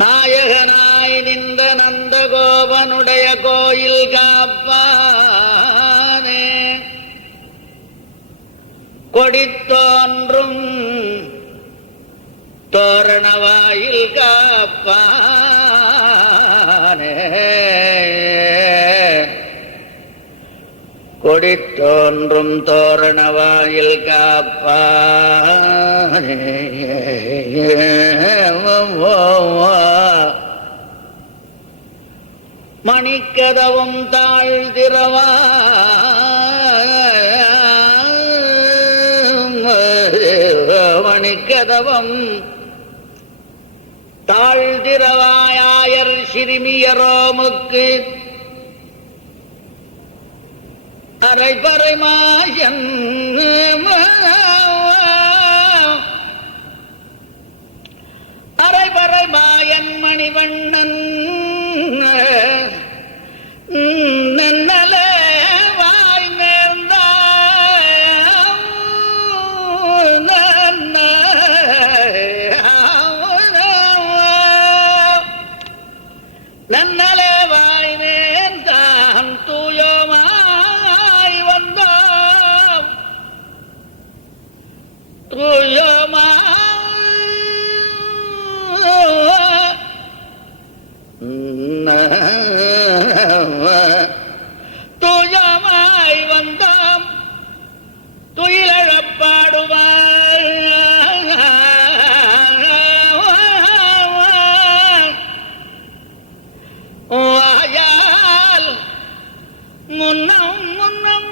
நாயகனாய் நின்ற நந்தகோபனுடைய கோயில் காப்பானே, கொடித்தோன்றும் தோரணவாயில் காப்பானே, கொடித்தோன்றும் தோரணவாயில் காப்பானே. மணிக்கதவும் தாழ்திரவா மணிக்கதவம் தாழ்திரவாயாயர் சிறுமியரோமுக்கு அரைபறைமாயன் அரைபறைமாயன் மணிவண்ணன் நன்னல வாய் நேர்ந்த நன்னல வாய் நேர்ந்தான் தூயமாய் வந்தோம் தூயமாய் தூயமாய் வந்தோம் துயிலழப்பாடுவார் வாயால் முன்னம் முன்னம்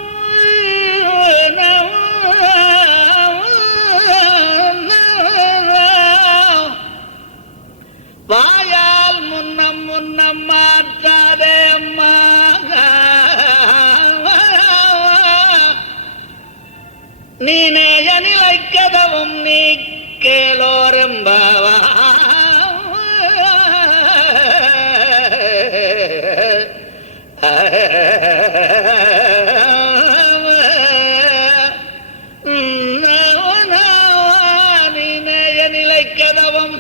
வாயால் முன்னம் முன்னம் மாற்றாதே அம்மா, நீனேய நிலைக்கதவும் நீ கேளோரெம்பாவா. நீனேய நிலைக்கதவும்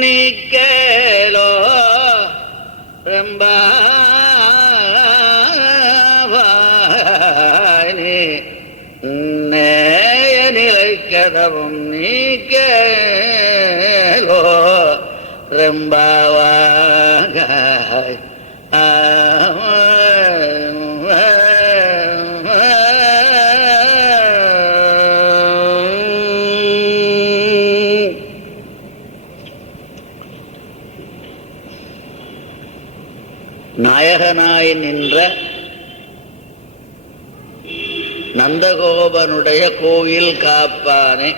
நீ கேளோ ரெம்பாவானி, நேய நிலைக்கதவும் நீ கேளோ ரெம்பாவாய். நாயகனாய் நின்ற நந்தகோபனுடைய கோயில் காப்பானே,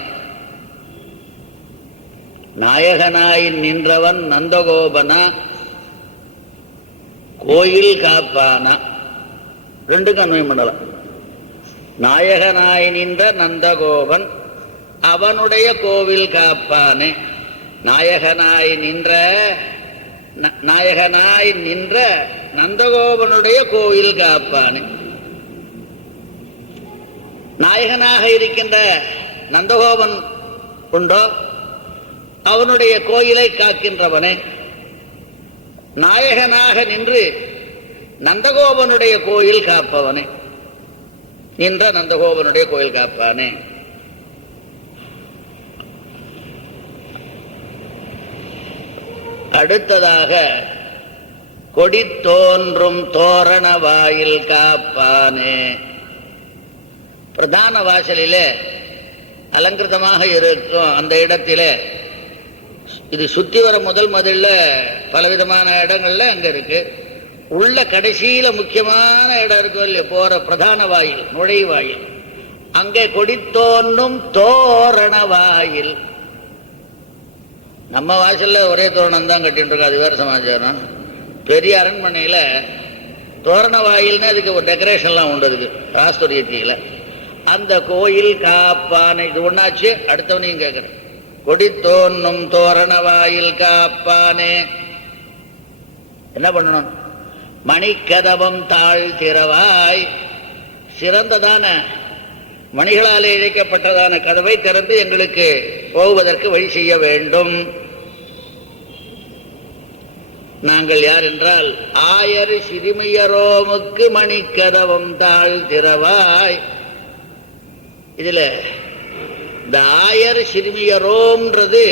நாயகனாய் நின்றவன் நந்தகோபனா கோயில் காப்பானா? ரெண்டுக்கும் அன்வயம் பண்ணலாம். நாயகனாய் நின்ற நந்தகோபன் அவனுடைய கோவில் காப்பானே, நாயகனாய் நின்ற நந்தகோபனுடைய கோயில் காப்பானே. நாயகனாக இருக்கின்ற நந்தகோபன் உண்டோ அவனுடைய கோயிலை காக்கின்றவனே, நாயகனாக நின்று நந்தகோபனுடைய கோயில் காப்பவனே, நின்ற நந்தகோபனுடைய கோயில் காப்பானே. அடுத்ததாக கொடி தோன்றும் தோரண வாயில் காப்பானே. பிரதான வாசலிலே அலங்கிருதமாக இருக்கும் அந்த இடத்திலே, இது சுத்தி வர முதல் மதில்ல பலவிதமான இடங்கள்ல அங்க இருக்கு. உள்ள கடைசியில முக்கியமான இடம் இருக்கும் இல்லையா, போற பிரதான வாயில், நுழைவாயில், அங்கே கொடி தோன்றும் தோரண வாயில். நம்ம வாசல்ல ஒரே தோரணம் தான் கட்டிட்டு இருக்கோம், அது வேற சமாச்சாரம். பெரிய அரண்மனையில தோரண வாயில்னா அதுக்கு ஒரு டெக்கரேஷன்லாம் உண்டு. அதுக்கு ஆஸ்தோரியத்தில அந்த கோயில் காப்பானை இது ஒன்னாச்சு. அடுத்தவனையும் கேட்கிறேன், கொடி தோன்றும் தோரண வாயில் காப்பானே. என்ன பண்ணணும்? மணிக்கதவம் தாழ் திறவாய், சிறந்ததான மணிகளாலே இழைக்கப்பட்டதான கதவை திறந்து எங்களுக்கு போவதற்கு வழி செய்ய வேண்டும். நாங்கள் யார் என்றால் ஆயர் சிறுமியரோமுக்கு மணிக்கதவம் தாழ் திறவாய். இதுல இந்த ஆயர் சிறுமியரோம்ன்றது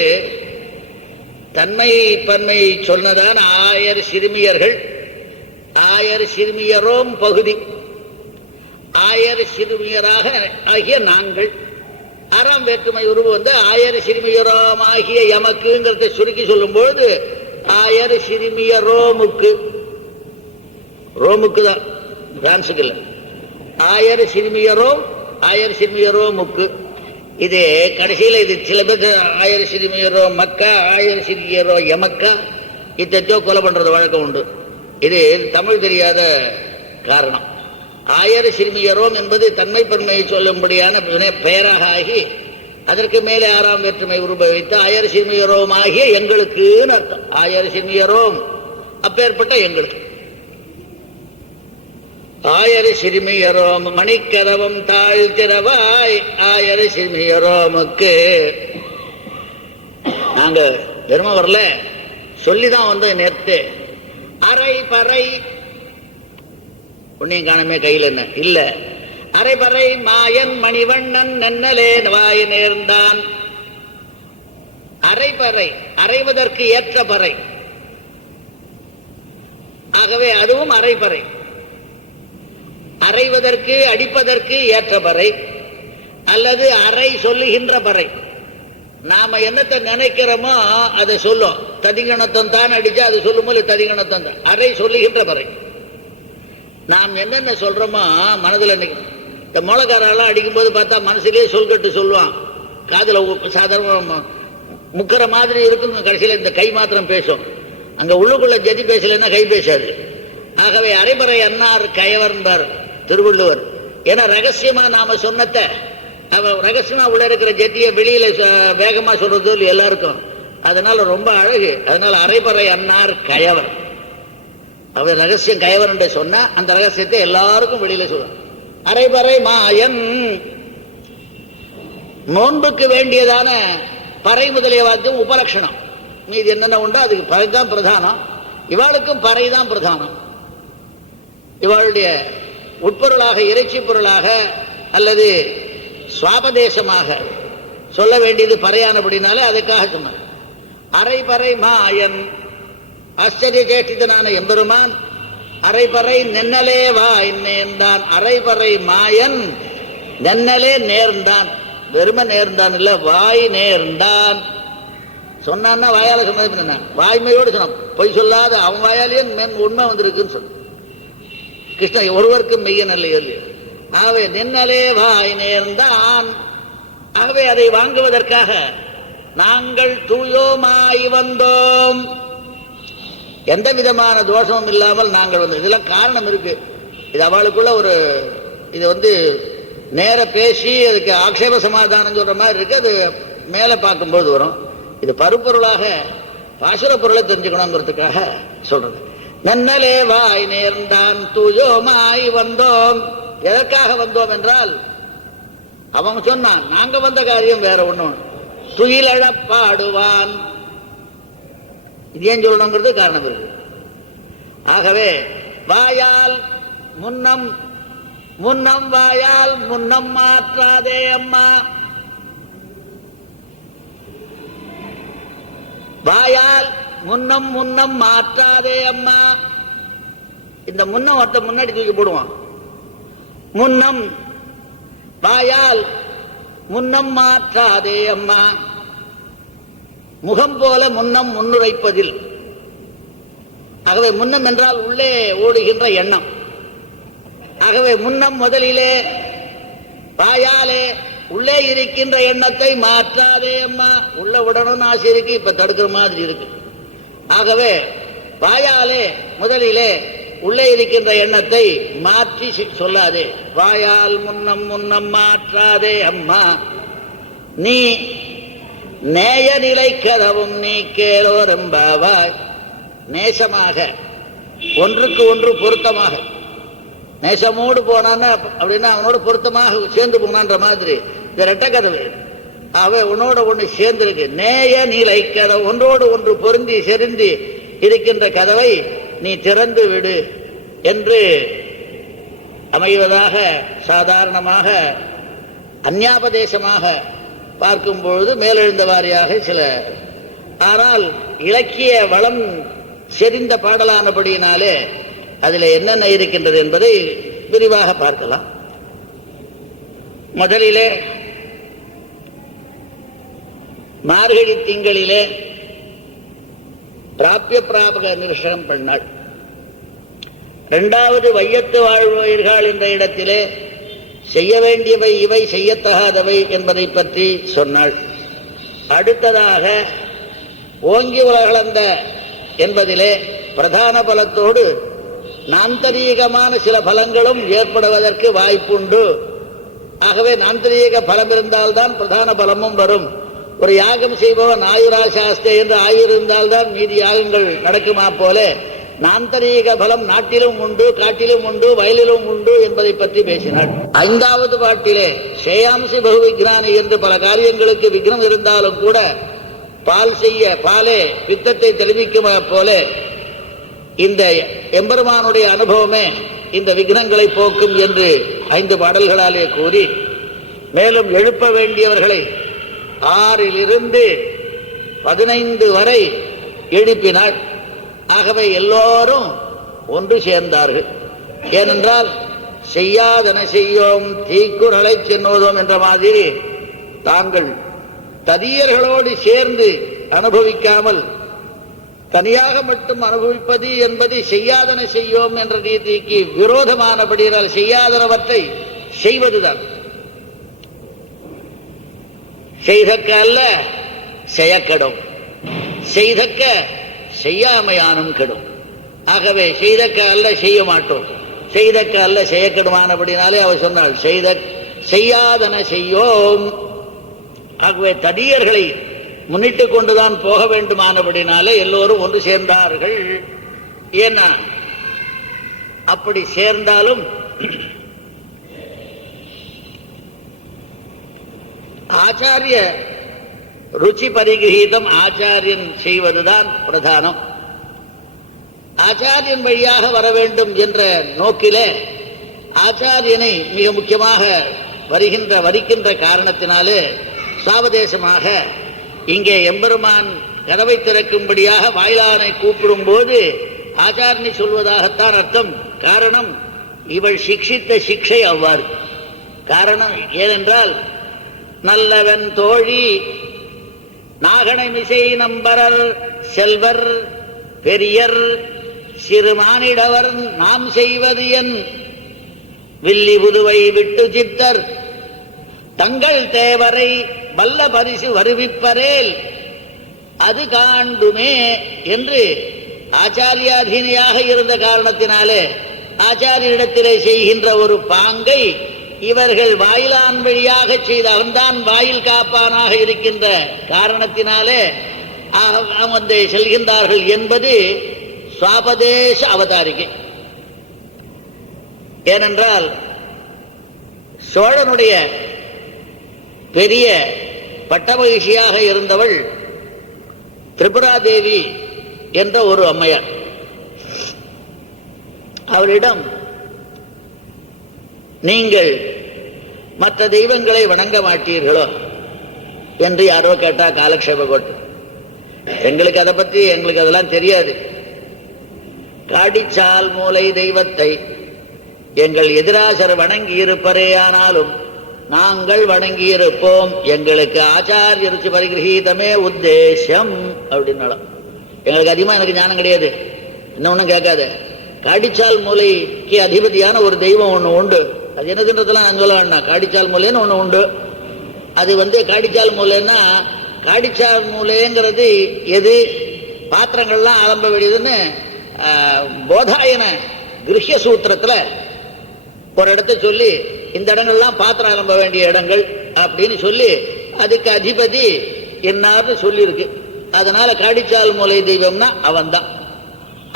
தன்மை பன்மையை சொன்னதான் ஆயர் சிறுமியர்கள். ஆயர் சிறுமியரோம் பகுதி, ஆயர் சிறுமியராக ஆகிய நாங்கள். ஆறாம் வேற்றுமை உருவு வந்து ஆயர் சிறுமியரோம் ஆகிய எமக்குங்கிறத சுருக்கி சொல்லும்போது ஆயர் சிறுமியரோமுக்கு, ரோமுக்கு தான், பிரான்ஸுக்கு இல்லை. ஆயர் சிறுமியரோம், ஆயர் சிறுமியரோமுக்கு. இது கடைசியில் இது சில பேர் ஆயர் சிறுமியரோ மக்கா, ஆயர் சிறுமியரோ எமக்கா இத்தோ கொலை பண்றது வழக்கம் உண்டு. இது தமிழ் தெரியாத காரணம். ஆயர் சிறுமியரோம் என்பது தன்மை பன்மையை சொல்லும்படியான பெயராக ஆகி அதற்கு மேலே ஆறாம் வேற்றுமை உருவகித்து ஆயர் சிறுமியரோம் ஆகிய எங்களுக்குன்னு அர்த்தம். ஆயர் சிறுமியரோம் அப்பேற்பட்ட எங்களுக்கு. ஆயர் சிறுமியரோம் மணிக்கதவம் தாழ் திறவாய். ஆயர் சிறுமியரோமுக்கு நாங்க பெருமை வரல, சொல்லிதான் வந்து நேர்த்து. அரை பறை புண்ணியம் காணமே கையில் என்ன இல்ல. அரைபறை மாயன் மணிவண்ணன் நன்னலே வாய் நேர்ந்தான். அரைபறை அரைவதற்கு ஏற்ற பறை, ஆகவே அதுவும் அரைபறை. அரைவதற்கு அடிப்பதற்கு ஏற்ற பறை அல்லது அரை சொல்லுகின்ற பறை. நாம என்னத்தை நினைக்கிறோமோ அதை சொல்லும். ததிகணத்தம் தான் அடிச்சா அது சொல்லும் போது ததிகணத்தம் தான். அரை சொல்லுகின்ற பறை. நாம் என்னென்ன சொல்றோமோ மனதில் இந்த மொளக்காரெல்லாம் அடிக்கும்போது பார்த்தா மனசுலேயே சொல்கட்டு சொல்லுவான். காதில் சாதாரண முக்கிற மாதிரி இருக்கும். கடைசியில் இந்த கை மாத்திரம் பேசும். அங்கே உள்ளுக்குள்ள ஜதி பேசலைன்னா கை பேசாது. ஆகவே அரைபறை அன்னார் கயவர்ந்தார் திருவள்ளுவர். ஏன்னா ரகசியமா நாம சொன்னத்தை ரகசியமா உள்ள இருக்கிற ஜத்தியை வெளியில வேகமா சொல்றது எல்லாருக்கும். அதனால ரொம்ப அழகு. அதனால அரைபறை அன்னார் கயவர். அவர் ரகசியம் கயவர் என்று சொன்னா அந்த ரகசியத்தை எல்லாருக்கும் வெளியில சொல்லுவார். அரைபறை மாயன் நோன்புக்கு வேண்டியதான பறை முதலிய வாத்தியம் உபலட்சணம். மீது என்னென்ன உண்டோ அதுக்கு பறை தான் பிரதானம். இவாளுக்கும் பறை தான் பிரதானம். இவாளுடைய உட்பொருளாக இறைச்சி பொருளாக அல்லது சுவாபதேசமாக சொல்ல வேண்டியது பறையானபடினாலே அதுக்காக சொன்னார். அரைபறை மாயன் ஆச்சரிய சேஷ்டிதனான எம்பெருமான் அரைபறை நென்னலே வாய் நேர்ந்தான். அரைபறை மாயன் நென்னலே நேர்ந்தான். வெறும நேர்ந்தான் இல்ல, வாய் நேர்ந்தான். சொன்னான்னா வாயால சொன்னது, வாய்மையோடு சொன்னான். பொய் சொல்லாத அவன் வாயாலேயே உண்மை வந்திருக்குன்னு சொன்ன கிருஷ்ணன். ஒருவருக்கு மெய்யன் அல்ல இல்லையோ. ஆகவே நின்னலே வாய் நேர்ந்தான். ஆகவே அதை வாங்குவதற்காக நாங்கள் தூயோமாய் வந்தோம். எந்த விதமான தோஷமும் இல்லாமல் நாங்கள் வந்து இதெல்லாம் காரணம் இருக்கு. இது அவளுக்குள்ள ஒரு இது வந்து நேர பேசி அதுக்கு ஆக்ஷேப சமாதானம் சொல்ற மாதிரி இருக்கு. அது மேலே பார்க்கும்போது வரும். இது பருப்பொருளாக பாசுர பொருளை தெரிஞ்சுக்கணுங்கிறதுக்காக சொல்றது. நன்னலே வாய் நேர்ந்தான் தூயோமாய் வந்தோம். எதற்காக வந்தோம் என்றால் அவன் சொன்னான் நாங்க வந்த காரியம் வேற ஒண்ணும். துயிலழப்பாடுவான். இது ஏன் சொல்லணுங்கிறது காரணம் இருக்கு. ஆகவே வாயால் முன்னம் முன்னம் வாயால் முன்னம் மாற்றாதே அம்மா. வாயால் முன்னம் முன்னம் மாற்றாதே அம்மா. இந்த முன்னம் ஒருத்த முன்னாடி தூக்கி போடுவான். முன்னம் வாயால் முன்னம் மாற்றாதே அம்மா. முகம் போல முன்னம் முன்னுரைப்பதில். ஆகவே முன்னம் என்றால் உள்ளே ஓடுகின்ற எண்ணம். ஆகவே முன்னம் முதலிலே வாயாலே உள்ளே இருக்கின்ற எண்ணத்தை மாற்றாதே அம்மா. உள்ள விடணும்னு ஆசை இருக்கு, இப்ப தடுக்கிற மாதிரி இருக்கு. ஆகவே வாயாலே முதலிலே உள்ளே இருக்கின்ற எண்ணத்தை மாற்றி சொல்லாதே. வாயால் முன்னம் முன்னம் மாற்றாதே அம்மா. நீ நேய நிலை கதவும் நீ கேளோரெம்பாவாய். நேசமாக ஒன்றுக்கு ஒன்று பொருத்தமாக நேசமோடு போனான்னா அப்படின்னா அவனோடு பொருத்தமாக சேர்ந்து போனான்ற மாதிரி இந்த ரெட்ட கதவு அவை உன்னோட ஒன்று சேர்ந்திருக்கு. நேய நீலை கதவு, ஒன்றோடு ஒன்று பொருந்தி செருந்தி இருக்கின்ற கதவை நீ திறந்து விடு என்று அமைவதாக சாதாரணமாக அந்யாபதேசமாக பார்க்கும் பொழுது மேலெழுந்த வாரியாக சில, ஆனால் இலக்கிய வளம் செறிந்த பாடலானபடியினாலே அதில் என்னென்ன இருக்கின்றது என்பதை விரிவாக பார்க்கலாம். முதலிலே மார்கழி திங்களிலே பிராபிய பிராபக நிருஷம் பண்ணாள். இரண்டாவது வையத்து வாழ்வீர்கள் என்ற இடத்திலே செய்ய வேண்டியவை இவை செய்யத்தகாதவை என்பதை பற்றி சொன்னாள். அடுத்ததாக ஓங்கி உலகளந்த என்பதிலே பிரதான பலத்தோடு நாந்தரீகமான சில பலங்களும் ஏற்படுவதற்கு வாய்ப்புண்டு. ஆகவே நாந்தரீக பலம் இருந்தால்தான் பிரதான பலமும் வரும். ஒரு யாகம் செய்பவன் ஆயுராசாஸ்தே என்று ஆயுர் இருந்தால்தான் மீதி யாகங்கள் நடக்குமா போல நாந்தரீக பலம் நாட்டிலும் உண்டு, காட்டிலும் உண்டு, வயலிலும் உண்டு என்பதை பற்றி பேசினாள். ஐந்தாவது பாட்டிலே சேயாம்சி பகு விக்னானி என்று பல காரியங்களுக்கு விக்னம் இருந்தாலும் கூட பாலே பித்தத்தை தெளிவிக்குமா போல இந்த எம்பெருமானுடைய அனுபவமே இந்த விக்னங்களை போக்கும் என்று 5 பாடல்களாலே கூறி, மேலும் எழுப்ப வேண்டியவர்களை 6 15 வரை எழுப்பினாள். ஆகவே எல்லோரும் ஒன்று சேர்ந்தார்கள். ஏனென்றால் செய்யாதன செய்யோம் தீக்குறளை சென்னோதோம் என்ற மாதிரி தாங்கள் ததியர்களோடு சேர்ந்து அனுபவிக்காமல் தனியாக மட்டும் அனுபவிப்பது என்பது செய்யாதன செய்யோம் என்ற ரீதிக்கு விரோதமானபடியால் செய்யாதனவற்றை செய்வதுதான். செய்தக்க அல்ல செய்யக்கடும், செய்தக்க செய்யாமையானும் கெடும். ஆகவே செய்தக்க அல்ல செய்ய மாட்டோம், செய்தக்க அல்ல செய்யக்கெடுமானபடினாலே அவர் சொன்னாள் செய்யாதன செய்யோம். ஆகவே தடியர்களை முன்னிட்டு கொண்டுதான் போக வேண்டுமானபடினாலே எல்லோரும் ஒன்று சேர்ந்தார்கள். ஏன்னா அப்படி சேர்ந்தாலும் ஆச்சாரிய ருச்சி பரிகிரகீதம் ஆச்சாரியன் செய்வதுதான் பிரதானம். ஆச்சாரியன் வழியாக வர வேண்டும் என்ற நோக்கிலே ஆச்சாரியனை மிக முக்கியமாக வரிக்கின்ற காரணத்தினாலே சாவதேசமாக இங்கே எம்பெருமான் கதவை திறக்கும்படியாக வாயிலானை கூப்பிடும் போது ஆச்சாரியனை சொல்வதாகத்தான் அர்த்தம். காரணம், இவள் சிக்ஷித்த சிக்ஷை அவ்வாறு. காரணம் ஏனென்றால் நல்லவன் தோழி நாகனை மிசை நம்பரர் செல்வர் பெரியர் சிறுமானிடவர் நாம் செய்வது என் வில்லி புதுவை விட்டு சித்தர் தங்கள் தேவரை வல்ல பரிசு வருவிப்பரேல் அது காண்டுமே என்று ஆச்சாரியாதீனையாக இருந்த காரணத்தினாலே ஆச்சாரியனிடத்திலே செய்கின்ற ஒரு பாங்கை இவர்கள் வாயிலான் வழியாக செய்த அவன்தான் வாயில் காப்பானாக இருக்கின்ற காரணத்தினாலே வந்து செல்கின்றார்கள் என்பது சுவாபதேச அவதாரிகை. ஏனென்றால் சோழனுடைய பெரிய பட்டமகிழ்ச்சியாக இருந்தவள் திரிபுராதேவி என்ற ஒரு அம்மையார். அவளிடம் நீங்கள் மற்ற தெய்வங்களை வணங்க மாட்டீர்களோ என்று யாரோ கேட்டா காலக்ஷேப கோட்டு. எங்களுக்கு அதை பற்றி எங்களுக்கு அதெல்லாம் தெரியாது. காடிச்சால் மூலை தெய்வத்தை எங்கள் எதிராசர் வணங்கி இருப்பரேயானாலும் நாங்கள் வணங்கி இருப்போம், எங்களுக்கு ஆச்சாரிய ருச்சி பரிகிரகீதமே உத்தேசம் அப்படின்னாலும். எங்களுக்கு அதிகமாக எனக்கு ஞானம் கிடையாது, இன்னொன்னும் கேட்காது. காடிச்சால் மூலைக்கு அதிபதியான ஒரு தெய்வம் ஒன்று உண்டு. அது என்னதுன்றதெல்லாம் நான் சொல்ல வேண்டாம். காடிச்சால் மூலைன்னு ஒன்று உண்டு. அது காடிச்சால் மூலைன்னா, காடிச்சால் மூலைங்கிறது எது பாத்திரங்கள்லாம் ஆரம்ப வேண்டியதுன்னு போதாயன கிருஹ்ய சூத்திரத்தில் ஒரு இடத்த சொல்லி இந்த இடங்கள்லாம் பாத்திரம் ஆரம்ப வேண்டிய இடங்கள் அப்படின்னு சொல்லி அதுக்கு அதிபதி என்னார்னு சொல்லியிருக்கு. அதனால காடிச்சால் மூலை தெய்வம்னா அவன்தான்.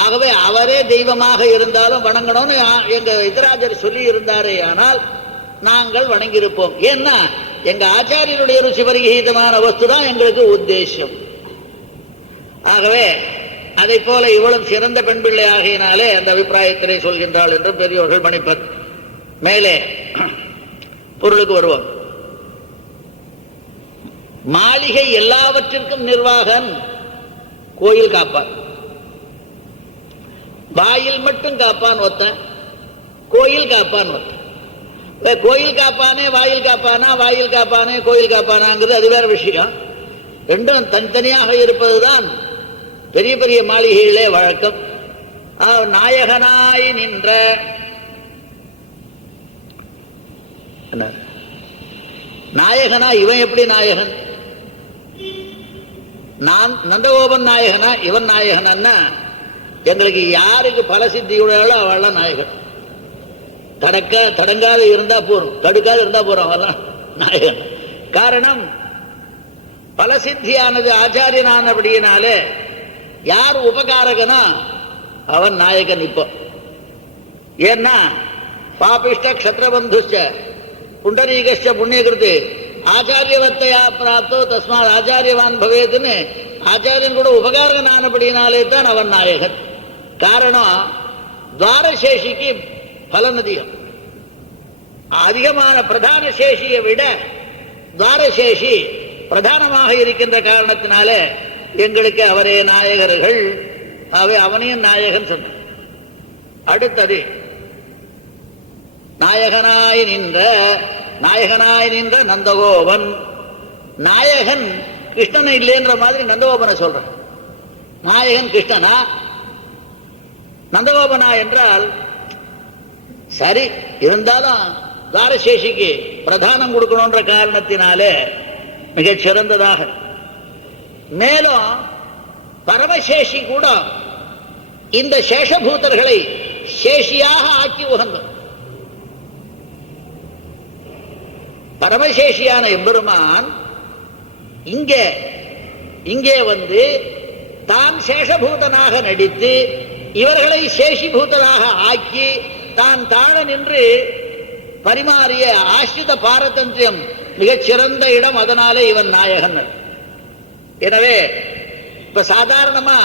ஆகவே அவரே தெய்வமாக இருந்தாலும் வணங்கணும்னு எங்க எதிராஜர் சொல்லி இருந்தாரே, ஆனால் நாங்கள் வணங்கியிருப்போம். ஏன்னா எங்க ஆச்சாரியனுடைய ருசி பரிகீதமான வஸ்து தான் எங்களுக்கு உத்தேசம். ஆகவே அதை போல இவ்வளவு சிறந்த பெண் பிள்ளை ஆகையினாலே அந்த அபிப்பிராயத்திலே சொல்கின்றாள் என்று பெரியோர்கள் மணிப்பர். மேலே பொருளுக்கு வருவோம். மாளிகை எல்லாவற்றிற்கும் நிர்வாகன், கோயில் காப்பான். வாயில் மட்டும் காப்பான் ஒருத்தன், கோயில் காப்பான் ஒருத்தன். கோயில் காப்பானே வாயில் காப்பானா, வாயில் காப்பானே கோயில் காப்பானாங்கிறது அது வேற விஷயம். ரெண்டும் தனித்தனியாக இருப்பதுதான் பெரிய பெரிய மாளிகைகளே வழக்கம். நாயகனாய் நின்ற நாயகனா, இவன் எப்படி நாயகன்? நான் நந்தகோபன் நாயகனா, இவன் நாயகனா? எங்களுக்கு யாருக்கு பல சித்தியுடையாளோ அவள்லாம் நாயகன். தடங்காத இருந்தா போறோம், தடுக்காத இருந்தா போறோம், அவெல்லாம் நாயகன். காரணம், பல சித்தியானது ஆச்சாரியனானபடியினாலே யார் உபகாரகனா அவன் நாயகன். இப்போ ஏன்னா பாபிஷ்ட க்ஷத்ரபந்துஷ்ட புண்டரீகஷ்ட புண்ணியகிருத்து ஆச்சாரியவத்தையா பிராப்தோ தஸ்மாத் ஆச்சாரியவான் பவேதுன்னு ஆச்சாரியன் கூட உபகாரகன் ஆனபடினாலே தான் அவன் நாயகன். காரணம், துவாரசேஷிக்கு பலன் அதிகமான பிரதான சேஷியை விட துவாரசேஷி பிரதானமாக இருக்கின்ற காரணத்தினாலே எங்களுக்கு அவரே நாயகர்கள். அவனையும் நாயகன் சொன்ன. அடுத்தது நாயகனாய் நின்ற நந்தகோபன். நாயகன் கிருஷ்ணன் இல்லைன்ற மாதிரி நந்தகோபனை சொல்ற. நாயகன் கிருஷ்ணனா நந்தகோபனா என்றால் சரி, இருந்தாலும் துவாரசேஷிக்கு பிரதானம் கொடுக்கணுன்ற காரணத்தினாலே மிகச் சிறந்ததாக. மேலும் பரமசேஷி கூட இந்த சேஷபூதர்களை சேஷியாக ஆக்கி உகந்தோம். பரமசேஷியான எம்பெருமான் இங்கே வந்து தான் சேஷபூதனாக நடித்து இவர்களை சேஷிபூதனாக ஆக்கி தான் தாழ நின்று பரிமாறிய ஆசிரித பாரதந்திரம் மிகச்சிறந்த இடம். அதனாலே இவன் நாயகன். எனவே இப்ப சாதாரணமா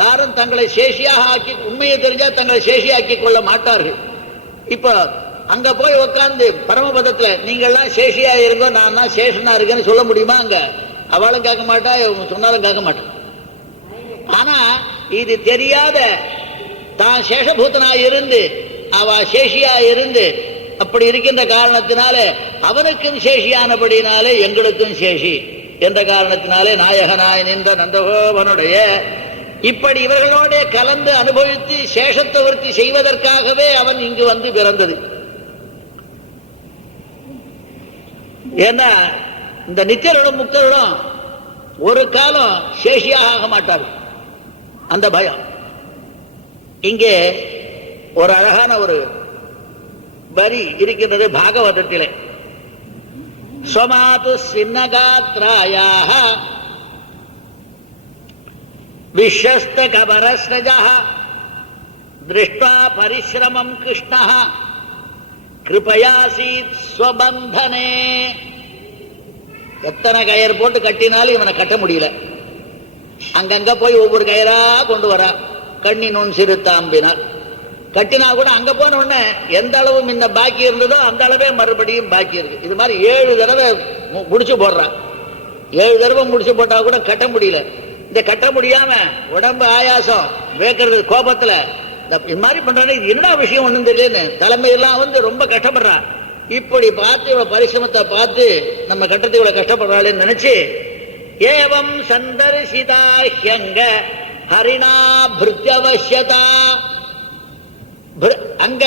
யாரும் தங்களை சேஷியாக ஆக்கி, உண்மையை தெரிஞ்சா தங்களை சேஷியாக்கி கொள்ள மாட்டார்கள். இப்ப அங்க போய் உட்கார்ந்து பரமபதத்துல நீங்கள்லாம் சேஷியா இருங்கோ, நான் தான் சேஷனா இருக்கேன்னு சொல்ல முடியுமா? அங்க அவளும் கேட்க மாட்டா, சொன்னாலும் கேட்க மாட்டான். ஆனா இது தெரியாத தான் சேஷபூதனா இருந்து அவ சேஷியா இருந்து அப்படி இருக்கின்ற காரணத்தினால அவனுக்கும் சேஷியானபடினாலே எங்களுக்கும் சேஷி என்ற காரணத்தினாலே நாயகனாய் நின்ற நந்தகோபனுடைய இப்படி இவர்களோட கலந்து அனுபவித்து சேஷத்தவர்த்தி செய்வதற்காகவே அவன் இங்கு வந்து பிறந்தது. ஏன்னா இந்த நித்தியர்களும் முக்தர்களும் ஒரு காலம் சேஷியாக ஆக மாட்டார்கள். அந்த பயம். இங்கே ஒரு அழகான ஒரு வரி இருக்கின்றது பாகவதத்திலே. ஸ்வமாது சின்னகாத்ராயாக விஸ்வஸ்த கபரஸ்ரஜः திருஷ்ட்வா பரிஸ்ரமம் கிருஷ்ணः கிருபயாசீத் ஸ்வபந்தனே. எத்தனை கயிறு போட்டு கட்டினாலும் இவனை கட்ட முடியல. அங்கங்க போய் ஒவ்வொரு கயிறா கொண்டு வரா. கண்ணி நுண் சிறு தாம்பினார் கட்டினா கூட அங்க போன உடனே எந்த அளவு முன்ன பாக்கி இருந்ததோ அந்த அளவே மறுபடியும் பாக்கி இருக்கு. இது மாதிரி 7 தடவை முடிச்சு போடுறான். 7 தடவை முடிச்சு போட்டா கூட கட்ட முடியல. இந்த கட்ட முடியாம உடம்பு ஆயாசம் வேக்கிறது கோபத்துல இது மாதிரி பண்றாங்க. இது என்னடா விஷயம் ஒண்ணும் தெரியலன்னு தலைமையெல்லாம் வந்து ரொம்ப கஷ்டப்படுறான். இப்படி பார்த்து இவ்வளவு பரிசிரமத்தை பார்த்து நம்ம கட்டத்தை இவ்வளவு கஷ்டப்படுறாளேன்னு நினைச்சு ஏவம் சந்தர்சிதாஹ்யங்க ஹரிணா பிருத்யவசியதா. அங்க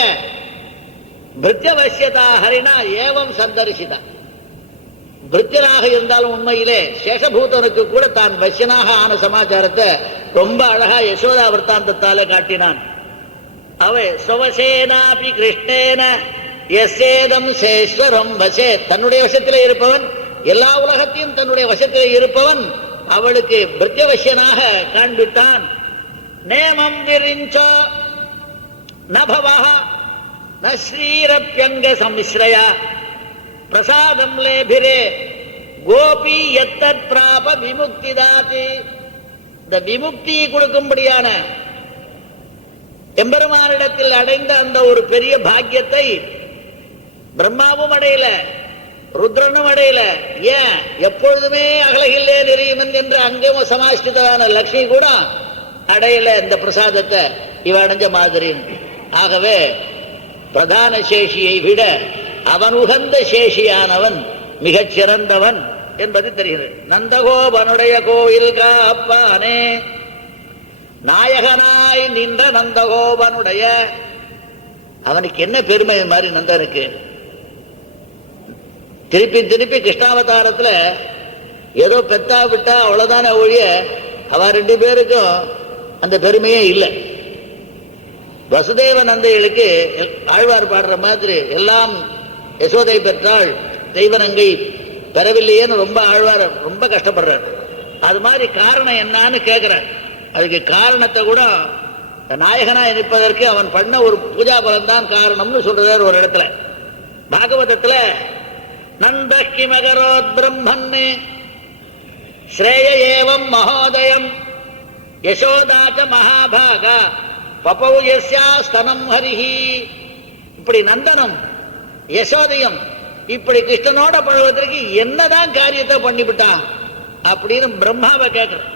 பிருத்யவசியதா ஹரிணா ஏவம் சந்தர்சிதா. பிருத்தியனாக இருந்தாலும் உண்மையிலே சேஷபூதனுக்கு கூட தான் வசியனாக ஆன சமாச்சாரத்தை ரொம்ப அழகா யசோதா விற்த்தாந்தத்தால காட்டினான். அவை சுவசேனாபி கிருஷ்ணேன எசேதம் சேஸ்வரம் வசே. தன்னுடைய வசத்திலே இருப்பவன், எல்லா உலகத்தையும் தன்னுடைய வசத்திலே இருப்பவன் அவளுக்கு பிருத்தியவசியனாக காண்பித்தான். நேமம் விரிஞ்சோ நபவஹ ந ஸ்ரீரப்யங்க சம்ஸ்ரயா. பிரசாதம் லேபிரே கோபி எத்தத் பிராப விமுக்தி தாதி. இந்த விமுக்தி கொடுக்கும்படியான எம்பெருமானிடத்தில் அடைந்த அந்த ஒரு பெரிய பாக்கியத்தை பிரம்மாவும் அடையல, ருத்ரனும் அடையல. ஏன்? எப்பொழுதுமே அகலகில்லே நெறியுமன் என்ற அங்கம் சமாஷ்டிதமான லட்சுமி கூட அடையல இந்த பிரசாதத்தை இவ அடைஞ்ச மாதிரி. ஆகவே பிரதான சேஷியை விட அவன் உகந்த சேஷியானவன் மிகச் சிறந்தவன் என்பது தெரிகிறது. நந்தகோபனுடைய கோயில் காப்பானே, நாயகனாய் நின்ற நந்தகோபனுடைய, அவனுக்கு என்ன பெருமை மாதிரி நந்தனுக்கு. திருப்பி திருப்பி கிருஷ்ணாவதாரத்துல ஏதோ பெத்தா விட்டா அவ்வளவுதான ஒழிய அவ ரெண்டு பேருக்கும் அந்த பெருமையே இல்லை. வசுதேவ நந்தைகளுக்கு ஆழ்வார் பாடுற மாதிரி எல்லாம் யசோதை பெற்றாள், தெய்வநங்கை பெறவில்லையேன்னு ரொம்ப ஆழ்வார் ரொம்ப கஷ்டப்படுறார். அது மாதிரி காரணம் என்னன்னு கேட்கிறார். அதுக்கு காரணத்தை கூட நாயகனா இருப்பதற்கு அவன் பண்ண ஒரு பூஜா பலம் தான் காரணம்னு சொல்றார் ஒரு இடத்துல. பாகவதத்துல நந்த கிமகரோத் பிரம்மன்னு ஸ்ரேய ஏவம் மகோதயம் யசோதாச்ச மகாபாகா பபௌ யஸ்யா ஸ்தனம் ஹரிஹி. இப்படி நந்தனம் யசோதையும் இப்படி கிருஷ்ணனோட பழகுவதற்கு என்னதான் காரியத்தை பண்ணிவிட்டான் அப்படின்னு பிரம்மாவை கேட்கிறான்.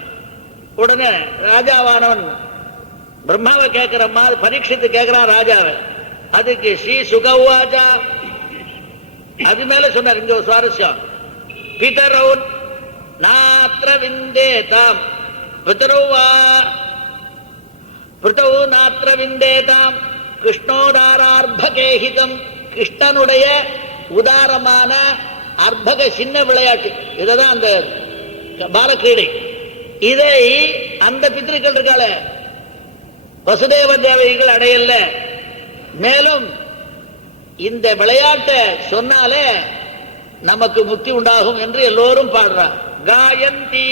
உடனே ராஜாவானவன் பிரம்மாவை கேட்கிற மாதிரி பரீட்சித்து கேட்கிறான் ராஜாவை. அதுக்கு ஸ்ரீ சுகவாஜா அது மேல சொன்னார். இங்க ஒரு சுவாரஸ்யம். பிதரவுன் நாத்ர விந்தேதாம் பிதரௌவா பிருத்தௌ நாத்ர விந்தேதாம் கிருஷ்ணோதாரார்பகேஹிதம். கிருஷ்ணனுடைய உதாரமான அர்பக சின்ன விளையாட்டு, இதுதான் அந்த பாலக்கிரீடை. இதை அந்த பித்திருக்கள் இருக்கால வசுதேவ தேவதைகள் அடையல. மேலும் இந்த விளையாட்டை சொன்னாலே நமக்கு முக்தி உண்டாகும் என்று எல்லோரும் பாடுறார். காயந்தி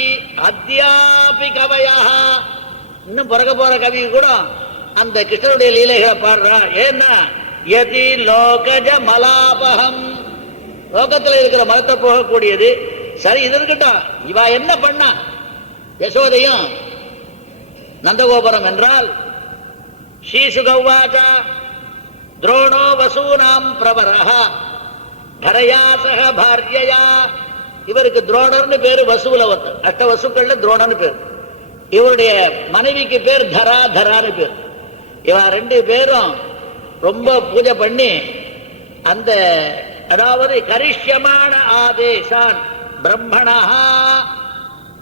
அத்தியாபி கவயா. இன்னும் பிறக்க போற கவி கூட அந்த கிருஷ்ணனுடைய லீலைகளை பாடுறா. ஏன்னா யதி லோகஜ மலாபகம், லோகத்தில் இருக்கிற மலத்தை போகக்கூடியது. சரி, இது இருக்கட்டும். இவ என்ன பண்ணா யசோதையும் நந்தகோபுரம் என்றால் ஸ்ரீசுகவாச்சா துரோணோ வசூனாம் பிரவரஹ தரயா சக பாரியயா. இவருக்கு துரோணர்னு பேரு, வசூல ஒருத்தர், அஷ்ட வசுக்கள்ல துரோணர்னு பேர். இவருடைய மனைவிக்கு பேர் தரா, தரான்னு பேர். இவ ரெண்டு பேரும் ரொம்ப பூஜை பண்ணி அந்த அதாவது கரிஷ்யமான ஆதேசான் பிரம்மணா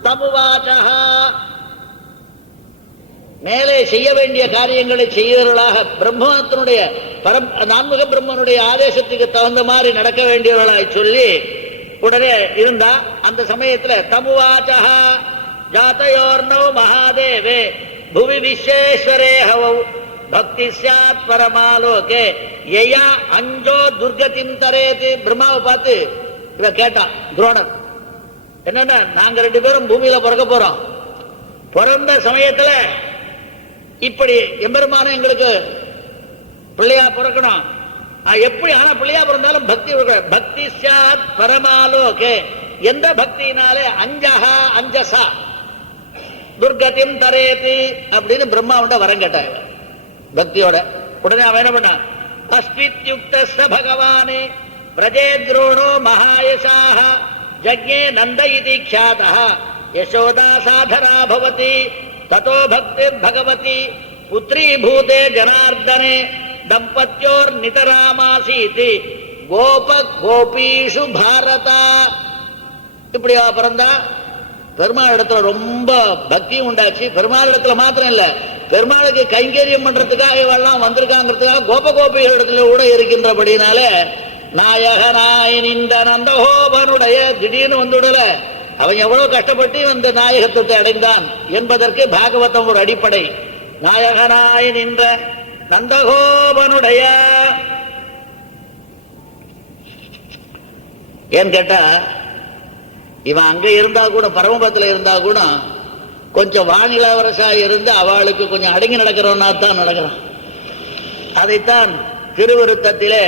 தமுவாச்சா, மேலே செய்ய வேண்டிய காரியங்களை செய்வர்களாக பிரம்மத்தினுடைய நான்முக பிரம்மனுடைய ஆதேசத்துக்கு தகுந்த மாதிரி நடக்க வேண்டியவர்களாய் சொல்லி உடனே இருந்தா. அந்த சமயத்துல தமுவாச்சா ஜாதயோர்ணவ மகாதேவே புவி விஸ்வேஸ்வரே ஹவௌ பக்தி சாத் பரமாலோகே யயா அஞ்சோ துர்கதிம் தரேதி. பிரம்மாவை பார்த்து இவ கேட்டான் துரோணர், என்னன்னா நாங்க ரெண்டு பேரும் பூமியில பிறக்க போறோம், பிறந்த சமயத்துல இப்படி எம்பெருமானம் எங்களுக்கு பிள்ளையா பிறக்கணும். எப்படி ஆனா பிள்ளையா பிறந்தாலும் பக்தி பக்தி சாத் பரமாலோகே, எந்த பக்தியினாலே அஞ்சஹா அஞ்சசா துர்கதிம் தரேதி அப்படின்னு பிரம்மாவோட வரம் கேட்டாங்க பக்தியோட. உடனே அவன் என்ன பண்ணான், அஸ்மித்யுக்தஸ்ய பகவானே பிரஜே துரோணோ மகாயசாஹ ஜக்ஞே நந்த இதி க்ஷாதஹ யசோதா சாதரா பவதி ததோ பக்திர் பகவதி புத்ரீ பூதே ஜனார்தனே தம்பத்யோர் நிதராமாசீதி கோப கோபீஷு பாரதா. இப்படி பிறந்தா பெருமாள் இடத்துல ரொம்ப பக்தியும் உண்டாச்சு. பெருமாள் இடத்துல மாத்திரம் இல்ல, பெருமாளுக்கு கைங்கரியம் பண்றதுக்காக இவெல்லாம் வந்திருக்காங்கிறதுக்காக கோப கோபிகள் இடத்துல கூட இருக்கின்றபடினால நாயகனாய் நின்ற நந்தகோபனுடைய திடீர்னு வந்துடல. அவன் எவ்வளவு கஷ்டப்பட்டு அந்த நாயகத்துவத்தை அடைந்தான் என்பதற்கு பாகவதம் ஒரு அடிப்படை. நாயகனாய் நின்ற நந்தகோபனுடைய, ஏன்னு கேட்டா இவன் அங்க இருந்தா கூட பரமபத்துல இருந்தா கூட கொஞ்சம் வானிலவரசா இருந்து அவளுக்கு கொஞ்சம் அடங்கி நடக்கிறவனா தான் நடக்கிறான். அதைத்தான் திருவிருத்தத்திலே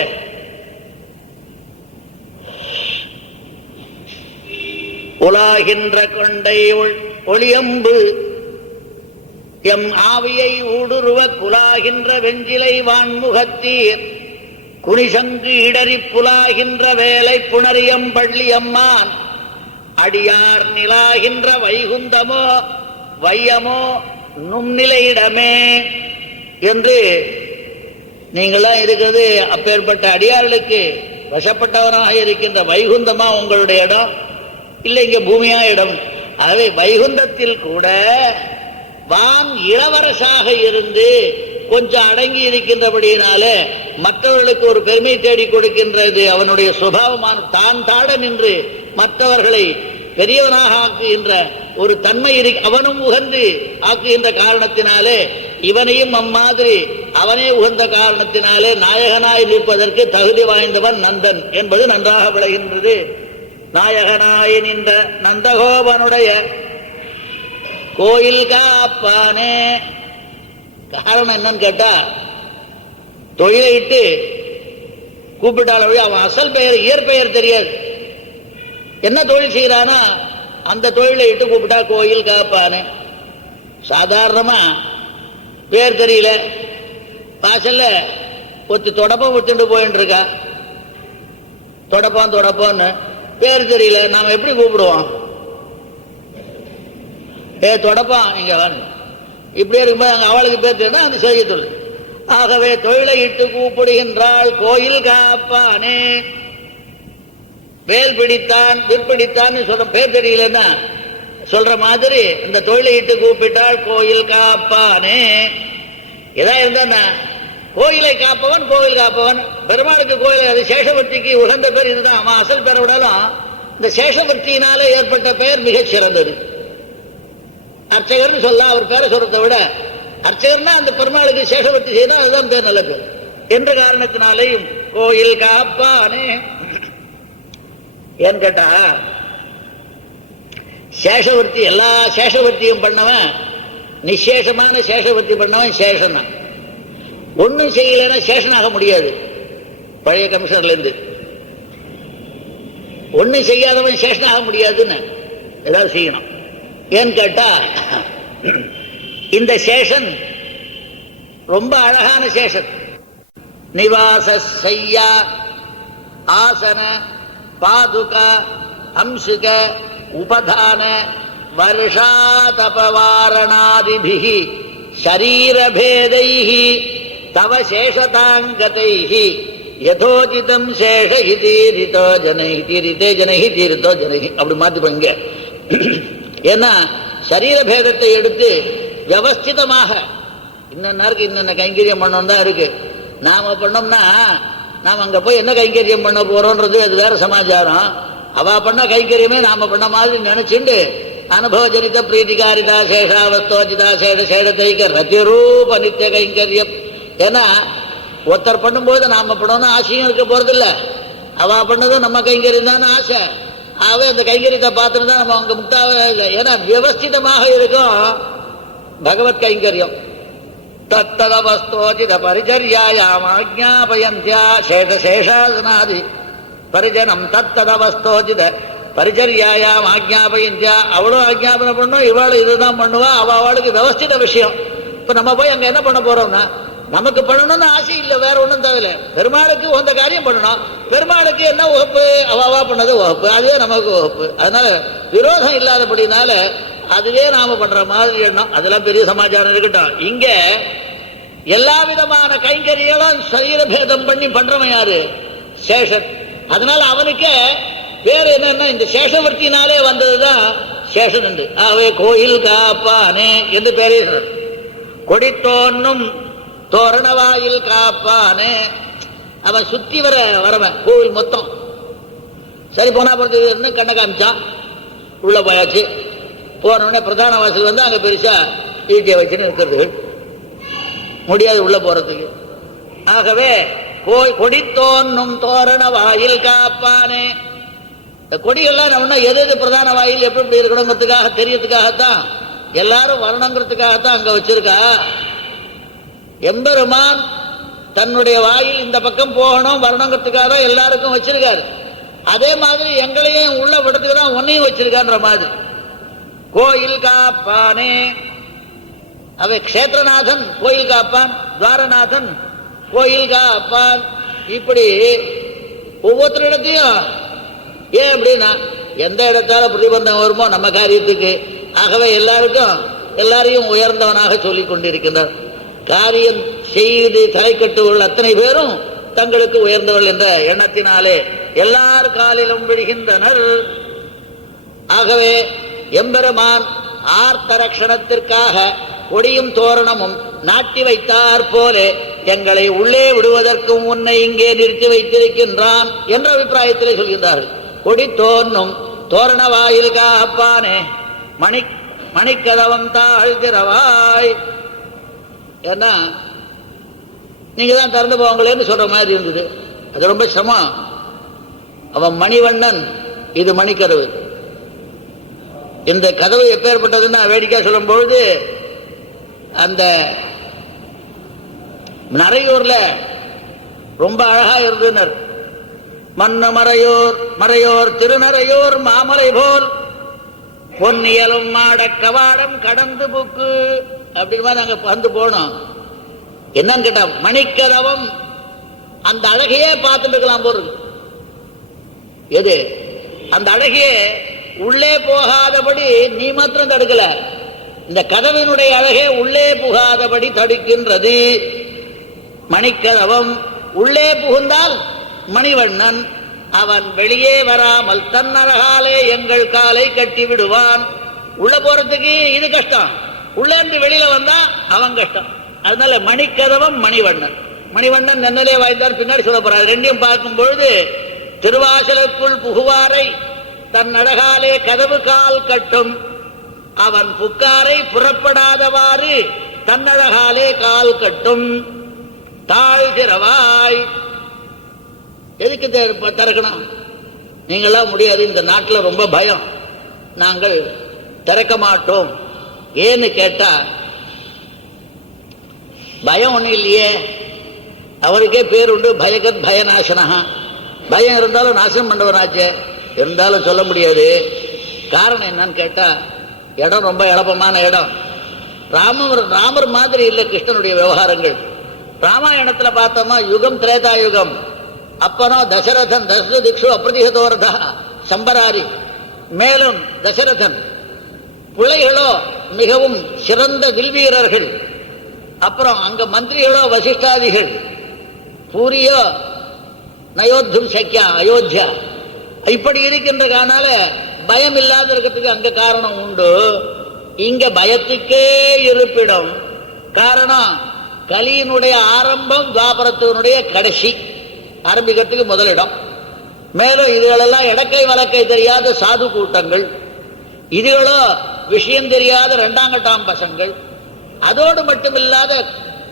உலாகின்ற கொண்டை ஒளியம்பு எம் ஆவியை ஊடுருவ குலாகின்ற வெஞ்சிலை வான்முகத்தீர் குனிசங்கு இடறி புலாகின்ற வேலை புணரியம் பள்ளியம்மான் அடியார் நிலாகின்ற வைகுந்தமோ வையமோ நும்நிலையிடமே என்று நீங்களாம் இருக்கிறது அப்பேற்பட்ட அடியார்களுக்கு வசப்பட்டவனாக இருக்கின்ற வைகுந்தமா உங்களுடைய இடம் இல்லை இங்க பூமியா இடம். ஆகவே வைகுந்தத்தில் கூட வான் இளவரசாக இருந்து கொஞ்சம் அடங்கி இருக்கின்றபடியினால மற்றவர்களுக்கு ஒரு பெருமை தேடி கொடுக்கின்றது அவனுடைய சுபாவமான தான் தாட நின்று மற்றவர்களை பெரியவனாக ஆக்குகின்ற ஒரு தன்மை அவனும் உகந்து ஆக்குகின்ற காரணத்தினாலே இவனையும் அம்மாதிரி அவனே உகந்த காரணத்தினாலே நாயகனாய் நிற்பதற்கு தகுதி வாய்ந்தவன் நந்தன் என்பது நன்றாக விளைகின்றது. நாயகனாய் நின்ற நந்தகோபனுடைய கோயில் காப்பானே. காரணம் என்னன்னு கேட்டா தொழிலை இட்டு கூப்பிட்டால அவன் அசல் பெயர் இயற்பெயர் தெரியாது. என்ன தொழில் செய்யறானா அந்த தொழிலை இட்டு கூப்பிட்டா கோயில் காப்பானே. சாதாரணமா பேர் தெரியல, வாசல்ல ஒத்து தொடப்பம் விட்டுட்டு போயிட்டு இருக்கா, தொடப்பான் தொடப்பான்னு பேர் தெரியல, நாம எப்படி கூப்பிடுவோம்? தொடப்பான் இங்க வந்து இப்படியே இருக்கும்போது அங்க அவளுக்கு பேர் தெரியும் அந்த செய்ய தொழில். ஆகவே தொழிலை இட்டு கூப்பிடுகின்றாள் கோயில் காப்பானே. வேல் பிடித்தான் விற்பிடித்தான் சொல்ற பேர் தெரியலன்னா சொல்ற மாதிரி இந்த தொழிலை இட்டு கூப்பிட்டாள் கோயில் காப்பானே. எதா இருந்தா கோயிலை காப்பவன் கோயில் காப்பவன். பெருமாளுக்கு கோயில், அது சேஷவர்த்திக்கு உகந்த பேர் இதுதான். அவன் அசல் பெற விடாலும் இந்த சேஷவர்த்தியினாலே ஏற்பட்ட பெயர் மிகச் சிறந்தது. அர்ச்சகர்னு சொல்லலாம், அவர் பேரை சொல்றதை விட அர்ச்சகர்னா அந்த பெருமாளுக்கு சேஷவர்த்தி செய்யணும், அதுதான் பேர் நல்ல பேர் என்ற காரணத்தினாலேயும் கோயில் காப்பானே. ஏன்னு கேட்டா சேஷவர்த்தி எல்லா சேஷவர்த்தியும் பண்ணவன் நிசேஷமான சேஷவர்த்தி பண்ணவன் சேஷன் தான். ஒன்னும் செய்யலைன்னா சேஷனாக முடியாது. பழைய கமிஷனர்ல இருந்து ஒன்னும் செய்யாதவன் சேஷனாக முடியாதுன்னு ஏதாவது செய்யணும். ஏன்னு கேட்டா இந்த சேஷன் ரொம்ப அழகான சேஷன். நிவாச செய்யா ஆசன பாதுக அம்சுக உபதான வருஷாதபவாரணாதிபிஹி ஷரீரபேதைஹி தவ சேஷதாங்கதைஹி யதோஜிதம் சேஷஹிதீரிதோ ஜனஹிதீரிதே ஜனஹிதீரிதோ ஜனஹி அப்படி மாத்திப்பங்க. ஏன்னா சரீரபேதத்தை எடுத்து வியவஸ்திதமாக இன்னருக்கு இன்னென்ன கைங்கரியம் பண்ணணும் தான் இருக்கு. நாம பண்ணோம்னா நாம் அங்க போய் என்ன கைங்கரியம் பண்ண போறோன்றது அது வேற சமாச்சாரம். அவ பண்ண கைங்கரியமே நாம பண்ண மாதிரி நினைச்சுண்டு அனுபவ ஜனித பிரீதிகாரிதா சேஷாவஸ்தோஜிதா சேட சேடத்தைக்க ரத்தியரூப நித்திய கைங்கரியம். ஏன்னா ஒருத்தர் பண்ணும்போது நாம பண்ணணும்னு ஆசையும் இருக்க போறது இல்லை, அவ பண்ணதும் நம்ம கைங்கரியம் தானே ஆசை. ஆகவே அந்த கைங்கரியத்தை பார்த்துட்டு தான் நம்ம அங்க முக்தாவே இல்லை. ஏன்னா வியவஸ்திதமாக இருக்கும் பகவத் கைங்கரியம். தத்ததவஸ்தோஜித பரிச்சர்யாயாமாஜ்ஞாபயந்த்யா சேஷாசனாதி பரிஜனம் தத்ததவஸ்தோஜித பரிச்சர்யாயாம் ஆஜ்ஞாபயந்த்யா. அவளும் ஆஜ்ஞாபனை பண்ணும், இவாளும் இதுதான் பண்ணுவா. அவளுக்கு வியவஸ்தித விஷயம். இப்ப நம்ம போய் அங்க என்ன பண்ண போறோம்னா நமக்கு பண்ணணும்னு ஆசை இல்லை, வேற ஒன்றும் தேவையில்லை. பெருமாளுக்கு உந்த காரியம் பண்ணணும். பெருமாளுக்கு என்ன வகுப்பு அவா பண்ணது வகுப்பு, அதுவே நமக்கு வகுப்பு. அதனால விரோதம் இல்லாதபடினால அதுவே நாம பண்ற மாதிரி எண்ணம். அதெல்லாம் பெரிய சமாச்சாரம் இருக்கட்டும். இங்க எல்லா விதமான கைங்கரியங்களும் சரீரபேதம் பண்ணி பண்றவன் யாரு? சேஷன். அதனால அவனுக்கே பேர் என்னன்னா இந்த சேஷவர்த்தினாலே வந்ததுதான் சேஷன் என்று. ஆகவே கோயில் காப்பானே என்று பேரே கொடித்தோன்னும் தோரணவாயில் காப்பானே. அவன் சுத்தி வரவன் கோவில் மொத்தம். சரி போனா பொறுத்து கண்ணை காமிச்சான், உள்ள போயாச்சு. போனோடனே பிரதான வாசல் வந்து அங்க பெருசா ஈட்டியை வச்சுன்னு இருக்கிறது முடியாது உள்ள போறதுக்கு. ஆகவே கொடித்தோன்னும் தோரண வாயில் காப்பானே. இந்த கொடியெல்லாம் நம்ம எது எது பிரதான வாயில் எப்படி இருக்கணுங்கிறதுக்காக தெரியறதுக்காகத்தான், எல்லாரும் வரணுங்கிறதுக்காகத்தான் அங்க வச்சிருக்கா. எம்பெருமான் தன்னுடைய வாயில் இந்த பக்கம் போகணும் வரணுங்கிறதுக்காக தான் எல்லாருக்கும் வச்சிருக்காரு. அதே மாதிரி எங்களையும் உள்ள விடத்துக்குதான் உன்னையும் வச்சிருக்கான்ற மாதிரி. கோயில் காப்பானே, அவை கஷேத்திரநாதன் கோயில் காப்பான், துவாரநாதன் கோயில் காப்பான். இப்படி ஒவ்வொருத்தரிடத்தையும் ஏன் அப்படின்னா எந்த இடத்தால பிரதிபந்தம் வருமோ நம்ம காரியத்துக்கு, ஆகவே எல்லாரையும் உயர்ந்தவனாக சொல்லிக் கொண்டிருக்கின்றார். காரியம் செய்து தலை கட்டுவர்கள் அத்தனை பேரும் தங்களுக்கு உயர்ந்தவர்கள் என்ற எண்ணத்தினாலே எல்லார் காலிலும் விழுகின்றனர். ஆகவே எம்பெருமான் ஆர்த்த ரட்சணத்திற்காக கொடியும் தோரணமும் நாட்டி வைத்தார் போல எங்களை உள்ளே விடுவதற்கும் உன்னை இங்கே நிறுத்தி வைத்திருக்கின்றான் என்ற அபிப்பிராயத்திலே சொல்கின்றார்கள். கொடி தோன்னும் தோரண வாயில் காப்பானே, மணிக்கதவம் தாழ்கிறவாய். ஏன்னா நீங்க தான் திறந்து போவாங்களேன்னு சொல்ற மாதிரி இருந்தது. அது ரொம்ப சிரமம். அவன் மணிவண்ணன், இது மணிக்கதவு. இந்த கதவு எப்பேற்பட்டதுன்னா வேடிக்கை சொல்லும் பொழுது அந்த நரையூர்ல ரொம்ப அழகா இருந்தனர். மண்ணு மறையோர் திருநறையோர் மாமலை போல் பொன்னியலும் மாட கவாடம் கடந்து புக்கு அப்படிமா நாங்க வந்து போனோம். என்னன்னு கேட்டா மணிக்கதவம் அந்த அழகையே பார்த்துட்டு இருக்கலாம் போறது. எது அந்த அழகையே உள்ளே போகாதபடி நீ மாத்திரம் தடுக்கல, இந்த கதவினுடைய அழகே உள்ளே புகாதபடி தடுக்கின்றது. மணிக்கதவம் உள்ளே புகுந்தால் மணிவண்ணன், அவன் வெளியே வராமல் தன்னழகாலே எங்கள் காலை கட்டி விடுவான். உள்ள போறதுக்கு இது கஷ்டம், உள்ளேந்து வெளியில வந்தா அவன் கஷ்டம். அதனால மணிக்கதவம் மணிவண்ணன். மணிவண்ணன் நன்னலே வாய்ந்தார் பின்னாடி சொல்ல போறார். ரெண்டையும் பார்க்கும் பொழுது திருவாசலுக்குள் புகுவாரை தன் அழகாலே கதவு கால் கட்டும், அவன் புக்காரை புறப்படாதவாறு தன்னழகாலே கால் கட்டும். தாழ்கிறவாய், எதுக்கு திறக்கணும்? நீங்களாம் முடியாது, இந்த நாட்டில் ரொம்ப பயம், நாங்கள் திறக்க மாட்டோம். ஏன்னு கேட்டா பயம் ஒன்றும் இல்லையே, அவருக்கே பேர் உண்டு பயகத் பயநாசனா. பயம் இருந்தாலும் நாசனம் பண்ணவனாச்சே, இருந்தாலும் சொல்ல முடியாது. காரணம் என்னன்னு கேட்டா இடம் ரொம்ப எளப்பமான இடம். ராமர் மாதிரி இல்லை கிருஷ்ணனுடைய விவகாரங்கள். ராமாயணத்துல பார்த்தோமா யுகம் திரேதா யுகம். அப்பனோ தசரதன் திக்ஷு அப்பிரதிகதோரதா சம்பராரி. மேலும் தசரதன் பிள்ளைகளோ மிகவும் சிறந்த வில்வீரர்கள். அப்புறம் அங்க மந்திரிகளோ வசிஷ்டாதிகள். பூரியோ நயோத்தும் சக்கியா அயோத்தியா. இப்படி இருக்கின்ற காரணால பயம் இல்லாத இருக்கிறதுக்கு அங்க காரணம் உண்டு. இங்க பயத்துக்கே இருப்பிடம். காரணம் கலியினுடைய ஆரம்பம் துவாபரத்தினுடைய கடைசி, ஆரம்பிக்கிறதுக்கு முதலிடம். மேலும் இதுகளெல்லாம் இடக்கை வழக்கை தெரியாத சாது கூட்டங்கள், இதுகளோ விஷயம் தெரியாத இரண்டாங்கட்டாம் பசங்கள். அதோடு மட்டுமில்லாத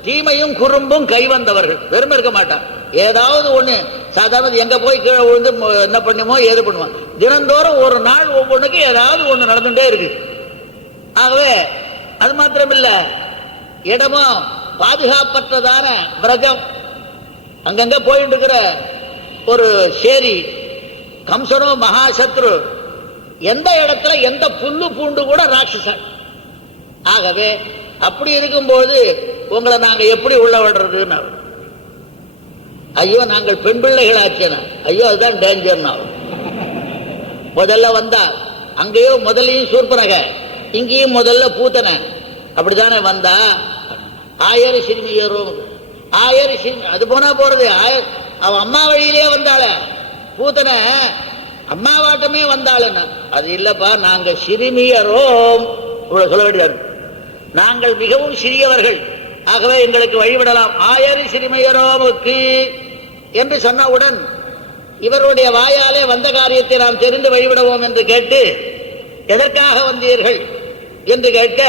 தீமையும் குறும்பும் கைவந்தவர்கள். வெறும் இருக்க மாட்டான். ஏதாவது ஒண்ணு சாதாரண எங்க போய் கீழே விழுந்து என்ன பண்ணுமோ ஏது பண்ணுவோம். தினந்தோறும் ஒரு நாள் ஒவ்வொன்றுக்கு ஏதாவது ஒண்ணு நடந்துட்டே இருக்கு. ஆகவே அது மாத்திரமில்ல, இடமும் பாதுகாப்பற்றதான விரஜம். அங்கங்க போயிட்டு இருக்கிற ஒரு சேரி. கம்சனோ மகாசத்ரு. எந்த இடத்துல எந்த புல்லு பூண்டு கூட ராட்சசன். ஆகவே அப்படி இருக்கும்போது உங்களை நாங்க எப்படி உள்ள விடுறதுன்னு, ஐயோ நாங்கள் பெண் பிள்ளைகள் ஆச்சேனா, ஐயோ அதுதான் டேஞ்சர்னா. முதல்ல வந்தா அங்கேயோ முதலையும் சூர்பனக, இங்கேயும் முதல்ல பூத்தனை. அப்படித்தானே வந்தா ஆயர் சிறுமியரும் ஆயர் சிறுமி. அது போனா போறது. அவன் அம்மா வழியிலே வந்தாள பூத்தனை, அம்மாவாட்டமே வந்தாளுன்னா அது இல்லப்பா, நாங்க சிறுமியரோம் இவ்வளவு சொல்ல வேண்டியது. நாங்கள் மிகவும் சிறியவர்கள், ஆகவே எங்களுக்கு வழிவிடலாம். ஆயர் சிறுமியரோமுக்கு என்று சொன்னவுடன் இவருடைய வாயாலே வந்த காரியத்தை நாம் தெரிந்து வழிவிடுவோம் என்று கேட்டு, எதற்காக வந்தீர்கள் என்று கேட்க,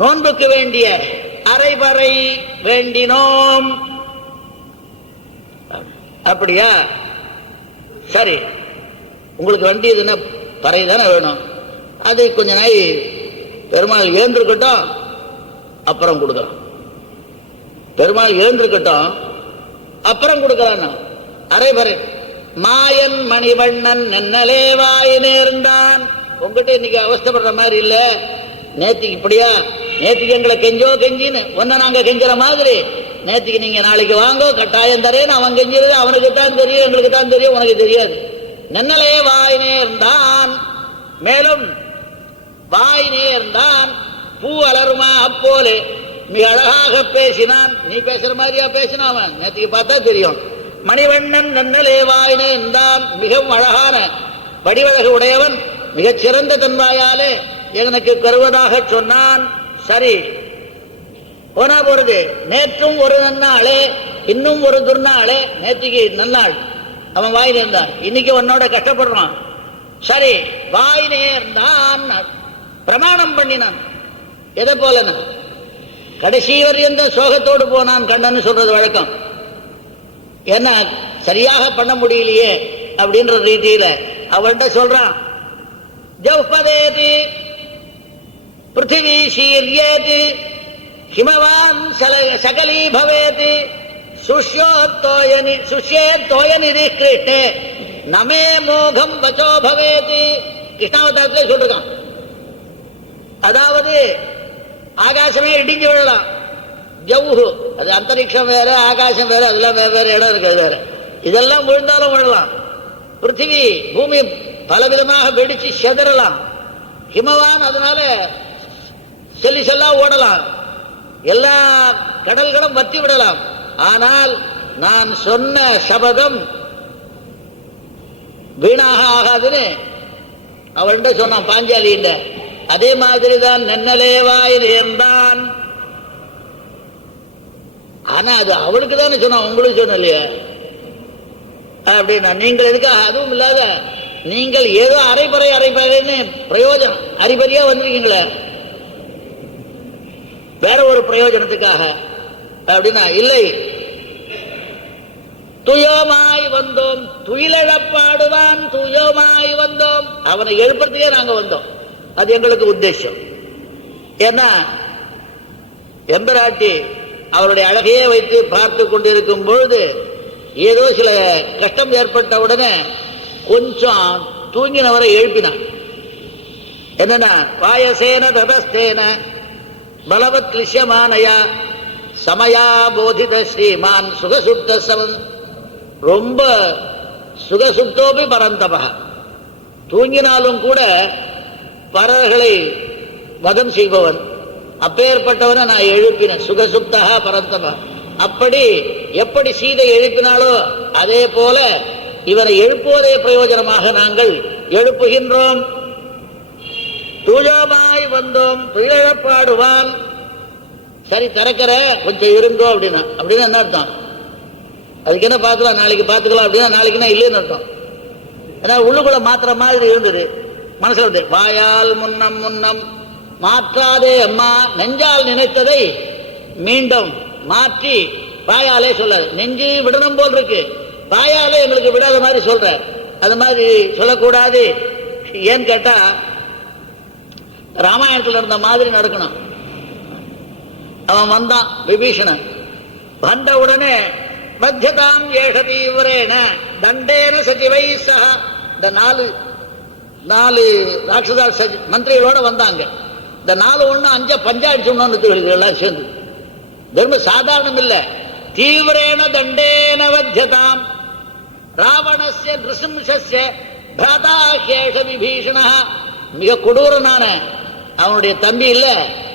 நோன்புக்கு வேண்டிய அரைபறை வேண்டினோம். அப்படியா, சரி, உங்களுக்கு வேண்டியதுன்னா பறை தானே வேணும். அது கொஞ்ச நாய் பெருமாள் எழுந்திருக்கட்டும் அப்புறம் கொடுக்கலாம். பெருமாள் எழுந்திருக்கட்டும் அப்புறம் கொடுக்கலாம். அரைபறை மாயன் மணிவண்ணன் நன்னலே வாய் நேர்ந்தான். உங்ககிட்ட இன்னைக்கு அவஸ்தப்படுற மாதிரி இல்ல. நேத்திக்கு இப்படியா, நேத்திக்கு எங்களை கெஞ்சோ கெஞ்சின்னு ஒன்ன நாங்க கெஞ்சுற மாதிரி, நேத்திக்கு நீங்க நாளைக்கு வாங்கோ கட்டாயம் தரேன்னு அவன் கெஞ்சிருது. அவனுக்கு தான் தெரியும், எங்களுக்கு தான் தெரியும், உனக்கு தெரியாது. நன்னலே வாய் நேர்ந்தான். மேலும் வாய் நேர்ந்தான் பூ அலருமா அப்போலே மிக அழகாக பேசினான். நீ பேசுற மாதிரியா பேசினான் அவன்? நேத்திக்கு பார்த்தா தெரியும். மணிவண்ணன் நன்னலே வாய் நேர்ந்தான், மிகவும் அழகான வடிவழகு உடையவன், மிகச் சிறந்த தன்வாயாலே எனக்கு கருவதாக சொன்னான். சரி போனா போறது. நேற்றும் ஒரு நன்னாளே இன்னும் ஒரு துர்நாளே. நேற்றுக்கு நன்னாள், அவன் வாய் நேர்ந்தான். இன்னைக்கு உன்னோட கஷ்டப்படுறான். சரி வாய் நேர்ந்தான் பிரமாணம் பண்ணினான். எதை போலனா கடைசி வரையும் சோகத்தோடு போனான் கண்ணன்னு சொல்றது வழக்கம். என்ன சரியாக பண்ண முடியலையே அப்படின்ற ரீதியில அவன்கிட்ட சொல்றான். ஜௌபதேதி பிருத்திவி சீர்யேதி ஹிமவான் சகலீ பவேதி சுஷ்யேத்தோய நிதிகிருஷ்டே நமே மோகம் வச்சோ பவேதி. கிருஷ்ணாவதாரத்திலே சொல்றான். அதாவது ஆகாசமே இடிஞ்சு விழலாம். ஜவுஹு அது அந்தரிக்ஷம் வேற, ஆகாசம் வேற, அதெல்லாம் வேற வேற இடம் இருக்குது வேற. இதெல்லாம் விழுந்தாலும் விழலாம். பிருத்திவி பூமி பலவிதமாக வெடிச்சு செதறலாம். ஹிமவான் அதனால செல்லி செல்லா ஓடலாம். எல்லா கடல்களும் வத்தி விடலாம். ஆனால் நான் சொன்ன சபதம் வீணாக ஆகாதுன்னு அவள்கிட்ட சொன்னான் பாஞ்சாலிண்ட. அதே மாதிரிதான் நன்னலேவாய் நேர்ந்தான். ஆனா அது அவளுக்கு தானே சொன்னான், உங்களுக்கு சொன்ன இல்லையா அப்படின்னா. நீங்கள் எதுக்காக அதுவும் இல்லாத நீங்கள் ஏதோ அரைப்பறைன்னு பிரயோஜனம் அரிபரியா வந்திருக்கீங்களே வேற ஒரு பிரயோஜனத்துக்காக அப்படின்னா இல்லை. துயோமாய் வந்தோம், துயிலழப்பாடுவான் துயோமாய் வந்தோம். அவனை எழுப்புறதுக்கே நாங்க வந்தோம். அது எங்களுக்கு உத்தேசம். ஏன்னா எம்பராட்டி அவருடைய அழகையே வைத்து பார்த்து கொண்டிருக்கும் பொழுது ஏதோ சில கஷ்டம் ஏற்பட்ட உடனே கொஞ்சம் தூங்கினவரை எழுப்பினான். என்னன்னா வாயசேன ததஸ்தேன பலவத் கிருஷ்யமானயா சமயா போதித ஸ்ரீமான் சுகசுப்த சவன். ரொம்ப சுகசுப்தோபி பரந்தபா, தூங்கினாலும் கூட பறவைகளை வதம் செய்பவன். அப்பேற்பட்டவனை நான் எழுப்பினேன். சுகசுப்தா பரந்தபா. அப்படி எப்படி சீதை எழுப்பினாலோ அதே போல இவரை எழுப்புவதே பிரயோஜனமாக நாங்கள் எழுப்புகின்றோம். துயோமாய் வந்தோம், துயிலழப்பாடுவான். சரி திறக்கிற கொஞ்சம் இருந்தோ அப்படின்னா. அப்படின்னா என்ன அர்த்தம்? அதுக்கு என்ன பார்க்கலாம், நாளைக்கு பார்த்துக்கலாம் அப்படின்னா நாளைக்குன்னா இல்லைன்னு அர்த்தம். ஏன்னா உள்ளுக்குள்ள மாத்திர மாதிரி இருந்தது மனசுல வந்து. வாயால் முன்னம் முன்னம் மாற்றாதே அம்மா, நெஞ்சால் நினைத்ததை மீண்டும் மாற்றி வாயாலே சொல்லாது. நெஞ்சு விடணும் போல் இருக்கு, வாயாலே எங்களுக்கு விடாத மாதிரி சொல்ற. அது மாதிரி சொல்லக்கூடாது. ஏன்னு கேட்டா ராமாயணத்தில் இருந்த மாதிரி நடக்கணும். அவன் வந்தான் விபீஷணன். வந்த உடனே மத்தியதாம் ஏஷ தீவிரேன தண்டேன சஜிவை சக. இந்த நாலு ராட்சதா மந்திரிகளோட வந்தாங்க. இந்த 4-1-5 பஞ்சாடிச்சோம்னு எல்லாம் சேர்ந்து. தர்ம சாதாரணம் இல்ல. தீவிரேன தண்டேன வத்தியதாம் ராவணஸ்ய நிருசிம்சஸ்ய பிராதா கேஷ விபீஷண. மிக கொடூரனான அவனுடைய தம்பி இல்ல,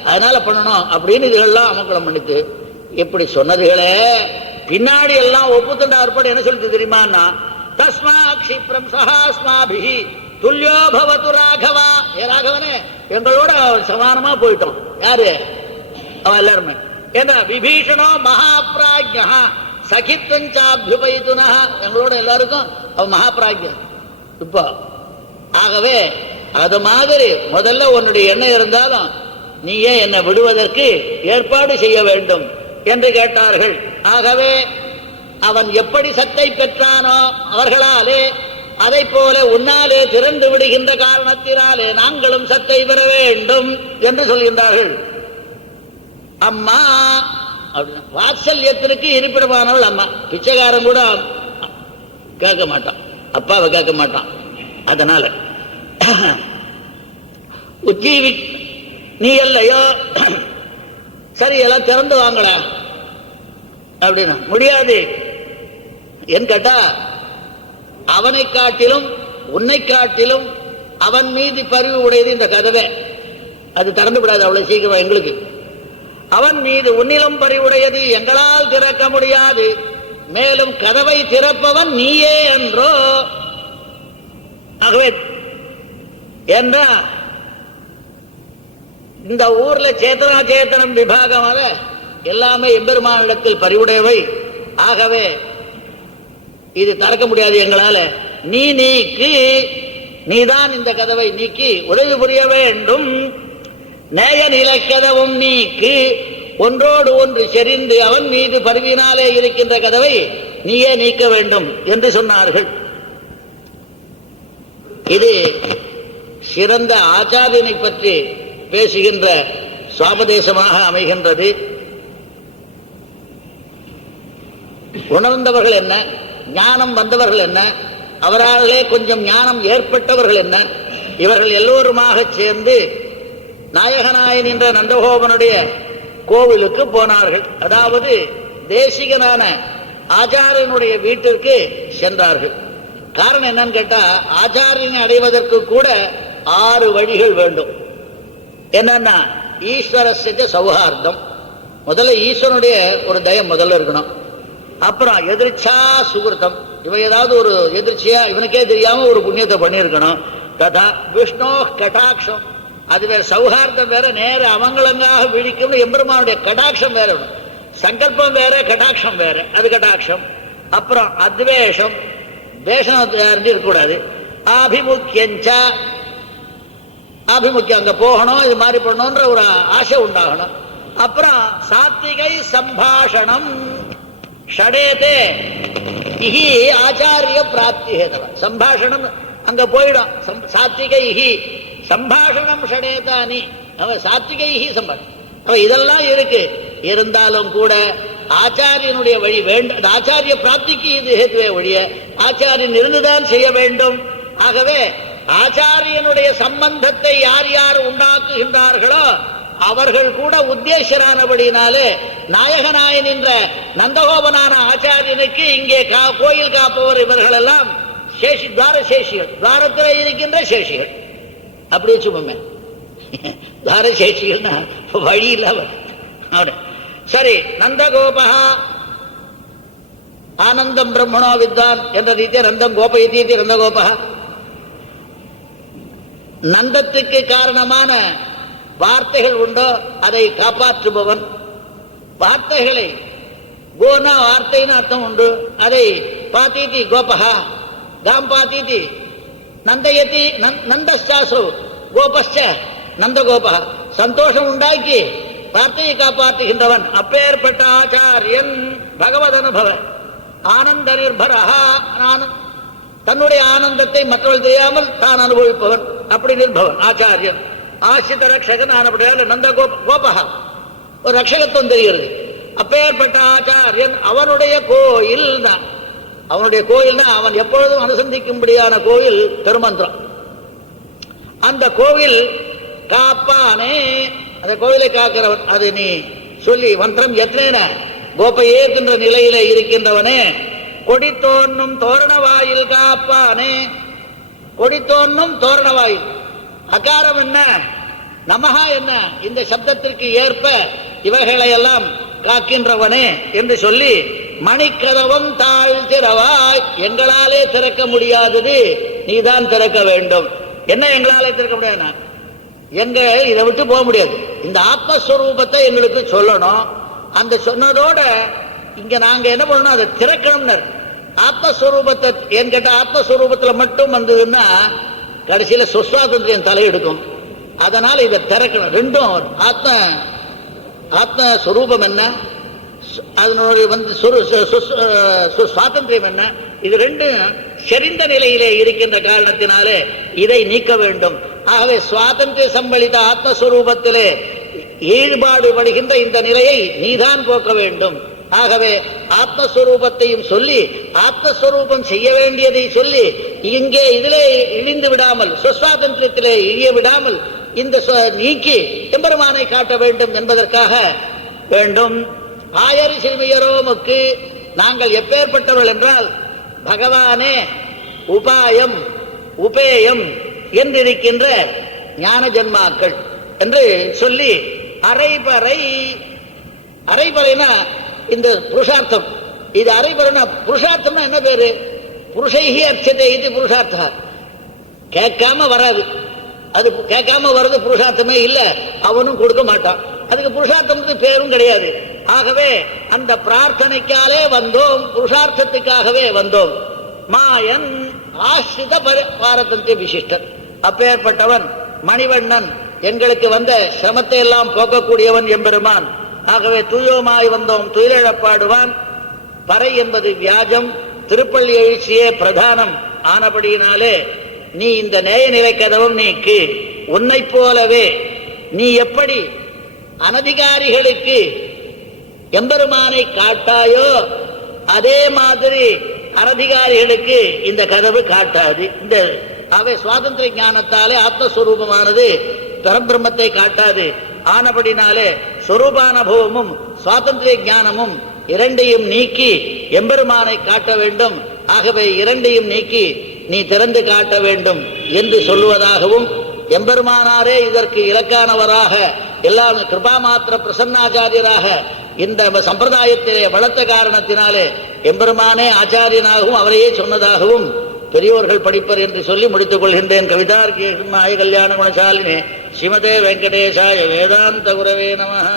அதனால பண்ணணும் அப்படின்னு இதெல்லாம் அமக்கலம் பண்ணிட்டு இப்படி சொன்னதுகளே பின்னாடி எல்லாம் ஒப்புத்தண்டா ஏற்பாடு என்ன சொல்லிட்டு தெரியுமான்னா, தஸ்மா க்ஷிப்ரம் சஹாஸ்மாபிஹி துல்யோ பவது ராகவா. ஏ ராகவனே, எங்களோட சமானமா போயிட்டோம். யாரு? அவன் எல்லாருமே. ஏன்னா விபீஷணோ மகாபிராஜ்யா சகித்வஞ்சாபியுபயிதுனா. எங்களோட எல்லாருக்கும் அவன் மகாபிராஜ்யன். இப்போ ஆகவே அது மாதிரி முதல்ல உன்னுடைய எண்ணம் இருந்தாலும் நீயே என்னை விடுவதற்கு ஏற்பாடு செய்ய வேண்டும் என்று கேட்டார்கள். ஆகவே அவன் எப்படி சத்தை பெற்றானோ அவர்களாலே, அதை போல உன்னாலே திறந்து விடுகின்ற காரணத்தினாலே நாங்களும் சத்தை பெற வேண்டும் என்று சொல்கின்றார்கள். அம்மா வாத்சல்யத்திற்கு இருப்பிடமானவள் அம்மா. பிச்சைக்காரன் கூட கேட்க மாட்டான். அப்பாவை கேட்க மாட்டான். அதனால உஜ்ஜீவி நீ இல்லையோ, சரி எல்லாம் திறந்து வாங்கல அப்படின்னா முடியாது. என் கேட்டா அவனை காட்டிலும் உன்னை காட்டிலும் அவன் மீது பரிவு உடையது இந்த கதவை. அது திறந்து விடாது அவ்வளவு சீக்கிரம் எங்களுக்கு. அவன் மீது உன்னிலும் பரிவுடையது, எங்களால் திறக்க முடியாது. மேலும் கதவை திறப்பவன் நீயே என்றோ. ஆகவே என்றா இந்த ஊர்ல சேத்தனா சேத்தனம் விபாகமாக எல்லாமே எம்பெருமானிடத்தில் பரிவுடையவை. ஆகவே இது திறக்க முடியாது எங்களால. நீக்கு, நீதான் இந்த கதவை நீக்கி உதவி புரிய வேண்டும். நேய நிலைக்கதவும் நீக்கு, ஒன்றோடு ஒன்று செறிந்து அவன் மீது பரிவினாலே இருக்கின்ற கதவை நீயே நீக்க வேண்டும் என்று சொன்னார்கள். இது சிறந்த ஆச்சாரியனை பற்றி பேசுகின்ற சுவாபதேசமாக அமைகின்றது. உணர்ந்தவர்கள் என்ன, ஞானம் வந்தவர்கள் என்ன, அவராலே கொஞ்சம் ஞானம் ஏற்பட்டவர்கள் என்ன, இவர்கள் எல்லோருமாக சேர்ந்து நாயகநாயன் என்ற நந்தகோபனுடைய கோவிலுக்கு போனார்கள். அதாவது தேசிகனான ஆச்சாரியனுடைய வீட்டிற்கு சென்றார்கள். காரணம் என்னன்னு கேட்டா, ஆச்சாரியனை அடைவதற்கு கூட 6 வழிகள் வேண்டும். என்னன்னா, ஈஸ்வரஸ்ய சௌஹார்தம், முதல்ல ஈஸ்வரனுடைய ஒரு தயம் முதல்ல இருக்கணும். அப்புறம் எதிர்ச்சா சுகிருத்தம், இவன் ஏதாவது ஒரு எதிர்ச்சியா இவனுக்கே தெரியாம ஒரு புண்ணியத்தை பண்ணியிருக்கணும். ததா விஷ்ணு கடாட்சம், அது வேற. சௌஹார்தம் வேற, நேர அவங்களங்காக விழிக்கும் எம்பெருமானுடைய கடாட்சம் வேற. சங்கல்பம் வேற, கடாட்சம் வேற, அது கடாட்சம். அப்புறம் அத்வேஷம், வேஷம் இருக்கக்கூடாது. ஆபிமுக்கியஞ்சா, ஆபிமுக்கியம், அங்க போகணும், இது மாதிரி பண்ணணும்ன்ற ஒரு ஆசை உண்டாகணும். அப்புறம் சாத்விகை சம்பாஷணம், ஷடேதே இஹி ஆச்சாரிய பிராப்தி ஹேதவ. சம்பாஷணம் அங்க போயிடும். சாத்விகை இஹி சம்பாஷணம் ஷடேதானி, சாத்விகை இஹி சம்பாஷணம், இதெல்லாம் இருக்கு. இருந்தாலும் கூட ஆச்சாரியனுடைய வழி வேண்டும். ஆச்சாரிய பிராப்திக்கு இது ஹேதுவே ஒழிய ஆச்சாரியன் இருந்துதான் செய்ய வேண்டும். ஆகவே ஆச்சாரியனுடைய சம்பந்தத்தை யார் யார் உண்டாக்குகின்றார்களோ அவர்கள் கூட உத்தேசரானபடினாலே நாயகநாயன் என்ற நந்தகோபனான ஆச்சாரியனுக்கு இங்கே கோயில் காப்பவர் இவர்கள் எல்லாம் சேஷி, துவார சேஷிகள், துவாரத்தில் இருக்கின்ற சேஷிகள். அப்படி வச்சுப்போமே, துவார சேஷிகள்னா வழி இல்லாம. சரி, நந்தகோபா ஆனந்தம் பிரம்மணோ வித்வான் என்ற ரீதியை நந்தம் கோபயதீதி நந்தகோபா. நந்தத்துக்கு காரணமான வார்த்தைகள் உண்டோ அதை காப்பாற்றுபவன். வார்த்தைகளை, கோனா வார்த்தைன்னு அர்த்தம் உண்டு, அதை பாத்தீதி கோபஹா, காம் பாத்தீதி நந்தயதி நந்தஸ்தாசு கோபஸ்ச நந்தகோபா. சந்தோஷம் உண்டாக்கி வார்த்தையை காப்பாற்றுகின்றவன் அப்பேற்பட்ட ஆச்சாரியன். பகவத் அனுபவ ஆனந்த நிர்பரஹா, தன்னுடைய ஆனந்தத்தை மற்றவர்கள் தெரியாமல் தான் அனுபவிப்பவன், அப்படி நிர்பவன் ஆச்சாரியன். ஆசிரித ரக்ஷகன் ஆனப்படியால் நந்த கோபகா, ஒரு ரக்ஷகத்துவம் தெரிகிறது. அப்பேற்பட்ட ஆச்சாரியன் அவனுடைய கோயில் தான். அவனுடைய கோயில்னா அவன் எப்பொழுதும் அனுசந்திக்கும்படியான கோயில் பெருமந்திரம். அந்த கோவில் காப்பானே, அந்த கோயிலை காக்கிறவன். அது நீ சொல்லி மந்திரம் எத்தனை கோபையேற்கின்ற நிலையில இருக்கின்றவனே. கொடி தோன்னும் தோரணவாயில் காப்பானே, கொடி தோன்னும் தோரணவாயில். அகாரம் என்ன, நமஹா என்ன, இந்த சப்தத்திற்கு ஏற்ப இவைகளை எல்லாம் காக்கின்றவனே என்று சொல்லி, மணிக்கதவம் தாழ்த்திரவாய், எங்களாலே திறக்க முடியாதது நீதான் திறக்க வேண்டும். என்ன எங்களாலே திறக்க முடியாது? எங்க இதை விட்டு போக முடியாது. இந்த ஆத்மஸ்வரூபத்தை எங்களுக்கு சொல்லணும். அந்த சொன்னதோட இங்க நாங்க என்ன பண்ணணும், அதை திறக்கணும்னு. ஆத்மஸ்வரூபத்தை ஏன் கேட்ட, ஆத்மஸ்வரூபத்துல மட்டும் வந்ததுன்னா கடைசியில சுஸ்வாதந்திரம் தலையெடுக்கும். அதனால இதை திறக்கணும். ரெண்டும் ஆத்மஸ்வரூபம் என்ன, அதனுடைய சுவாதந்திரம் என்ன, இது ரெண்டும் செறிந்த நிலையிலே இருக்கின்ற காரணத்தினாலே இதை நீக்க வேண்டும். ஆகவே சுவாதந்திர சம்பளித்த ஆத்மஸ்வரூபத்திலே ஈடுபாடு படுகின்ற இந்த நிலையை நீதான் போக்க வேண்டும். ஆகவே ஆத்மஸ்வரூபத்தையும் சொல்லி ஆத்மஸ்வரூபம் செய்ய வேண்டியதை சொல்லி இங்கே இதிலே இழிந்து விடாமல் சுவாதந்திரத்திலே இழிய விடாமல் இந்த நீக்கி எம்பெருமானை காட்ட வேண்டும் என்பதற்காக வேண்டும். ஆயர் சிறுமியரோமுக்கு நாங்கள் எப்பேற்பட்டவர்கள் என்றால் பகவானே உபாயம் உபேயம் என்றிருக்கின்ற ஞான ஜன்மாக்கள் என்று சொல்லி அரைபறை, அரைபறைனா இந்த புருஷார்த்தம், இது அரைபறைனா புருஷார்த்தம்னா என்ன பேரு? புருஷைஹி அர்ச்சதே இது புருஷார்த்தா. கேட்காம வராது, அது கேட்காம வர்றது புருஷார்த்தமே இல்லை, அவனும் கொடுக்க மாட்டான். அதுக்கு புருஷார்த்தம் பேரும் கிடையாது. ஆகவே அந்த பிரார்த்தனைக்காலே வந்தோம், புருஷார்த்தத்துக்காகவே வந்தோம். மாயன் ஆசிரித பாரதந்திய விசிஷ்டன், அப்பேற்பட்டவன் மணிவண்ணன், எங்களுக்கு வந்த சிரமத்தை எல்லாம் போக்கக்கூடியவன் எம்பெருமான். ஆகவே தூயோமாய் வந்தோம் துயிலெழப்பாடுவான். பறை என்பது வியாஜம், திருப்பள்ளி எழுச்சியே பிரதானம் ஆனபடியினாலே நீ இந்த நேய நிலை கதவும் நீக்கு. உன்னை போலவே நீ எப்படி அனதிகாரிகளுக்கு எம்பெருமானை காட்டாயோ அதே மாதிரி அனதிகாரிகளுக்கு இந்த கதவு காட்டாது. இந்த அவை சுவாதந்திர ஞானத்தாலே ஆத்மஸ்வரூபமானது பரபிரம்மத்தை காட்டாது. ஆனபடினாலே ஸ்வரூபானுபவமும் சுவாதந்திர ஞானமும் இரண்டையும் நீக்கி எம்பெருமானை காட்ட வேண்டும். ஆகவே இரண்டையும் நீக்கி நீ திறந்து காட்ட வேண்டும் என்று சொல்லுவதாகவும், எம்பெருமானாரே இதற்கு இலக்கானவராக எல்லாம் கிருபா மாத்திர பிரசன்னாச்சாரியராக இந்த சம்பிரதாயத்திலே வளர்த்த காரணத்தினாலே எம்பெருமானே ஆச்சாரியனாகவும் அவரையே சொன்னதாகவும் பெரியோர்கள் படிப்பர் என்று சொல்லி முடித்துக் கொள்கின்றேன். கவிதார்க்கிய கல்யாண குணசாலினே ஸ்ரீமதே வெங்கடேசாய வேதாந்த குரவே நமஹ.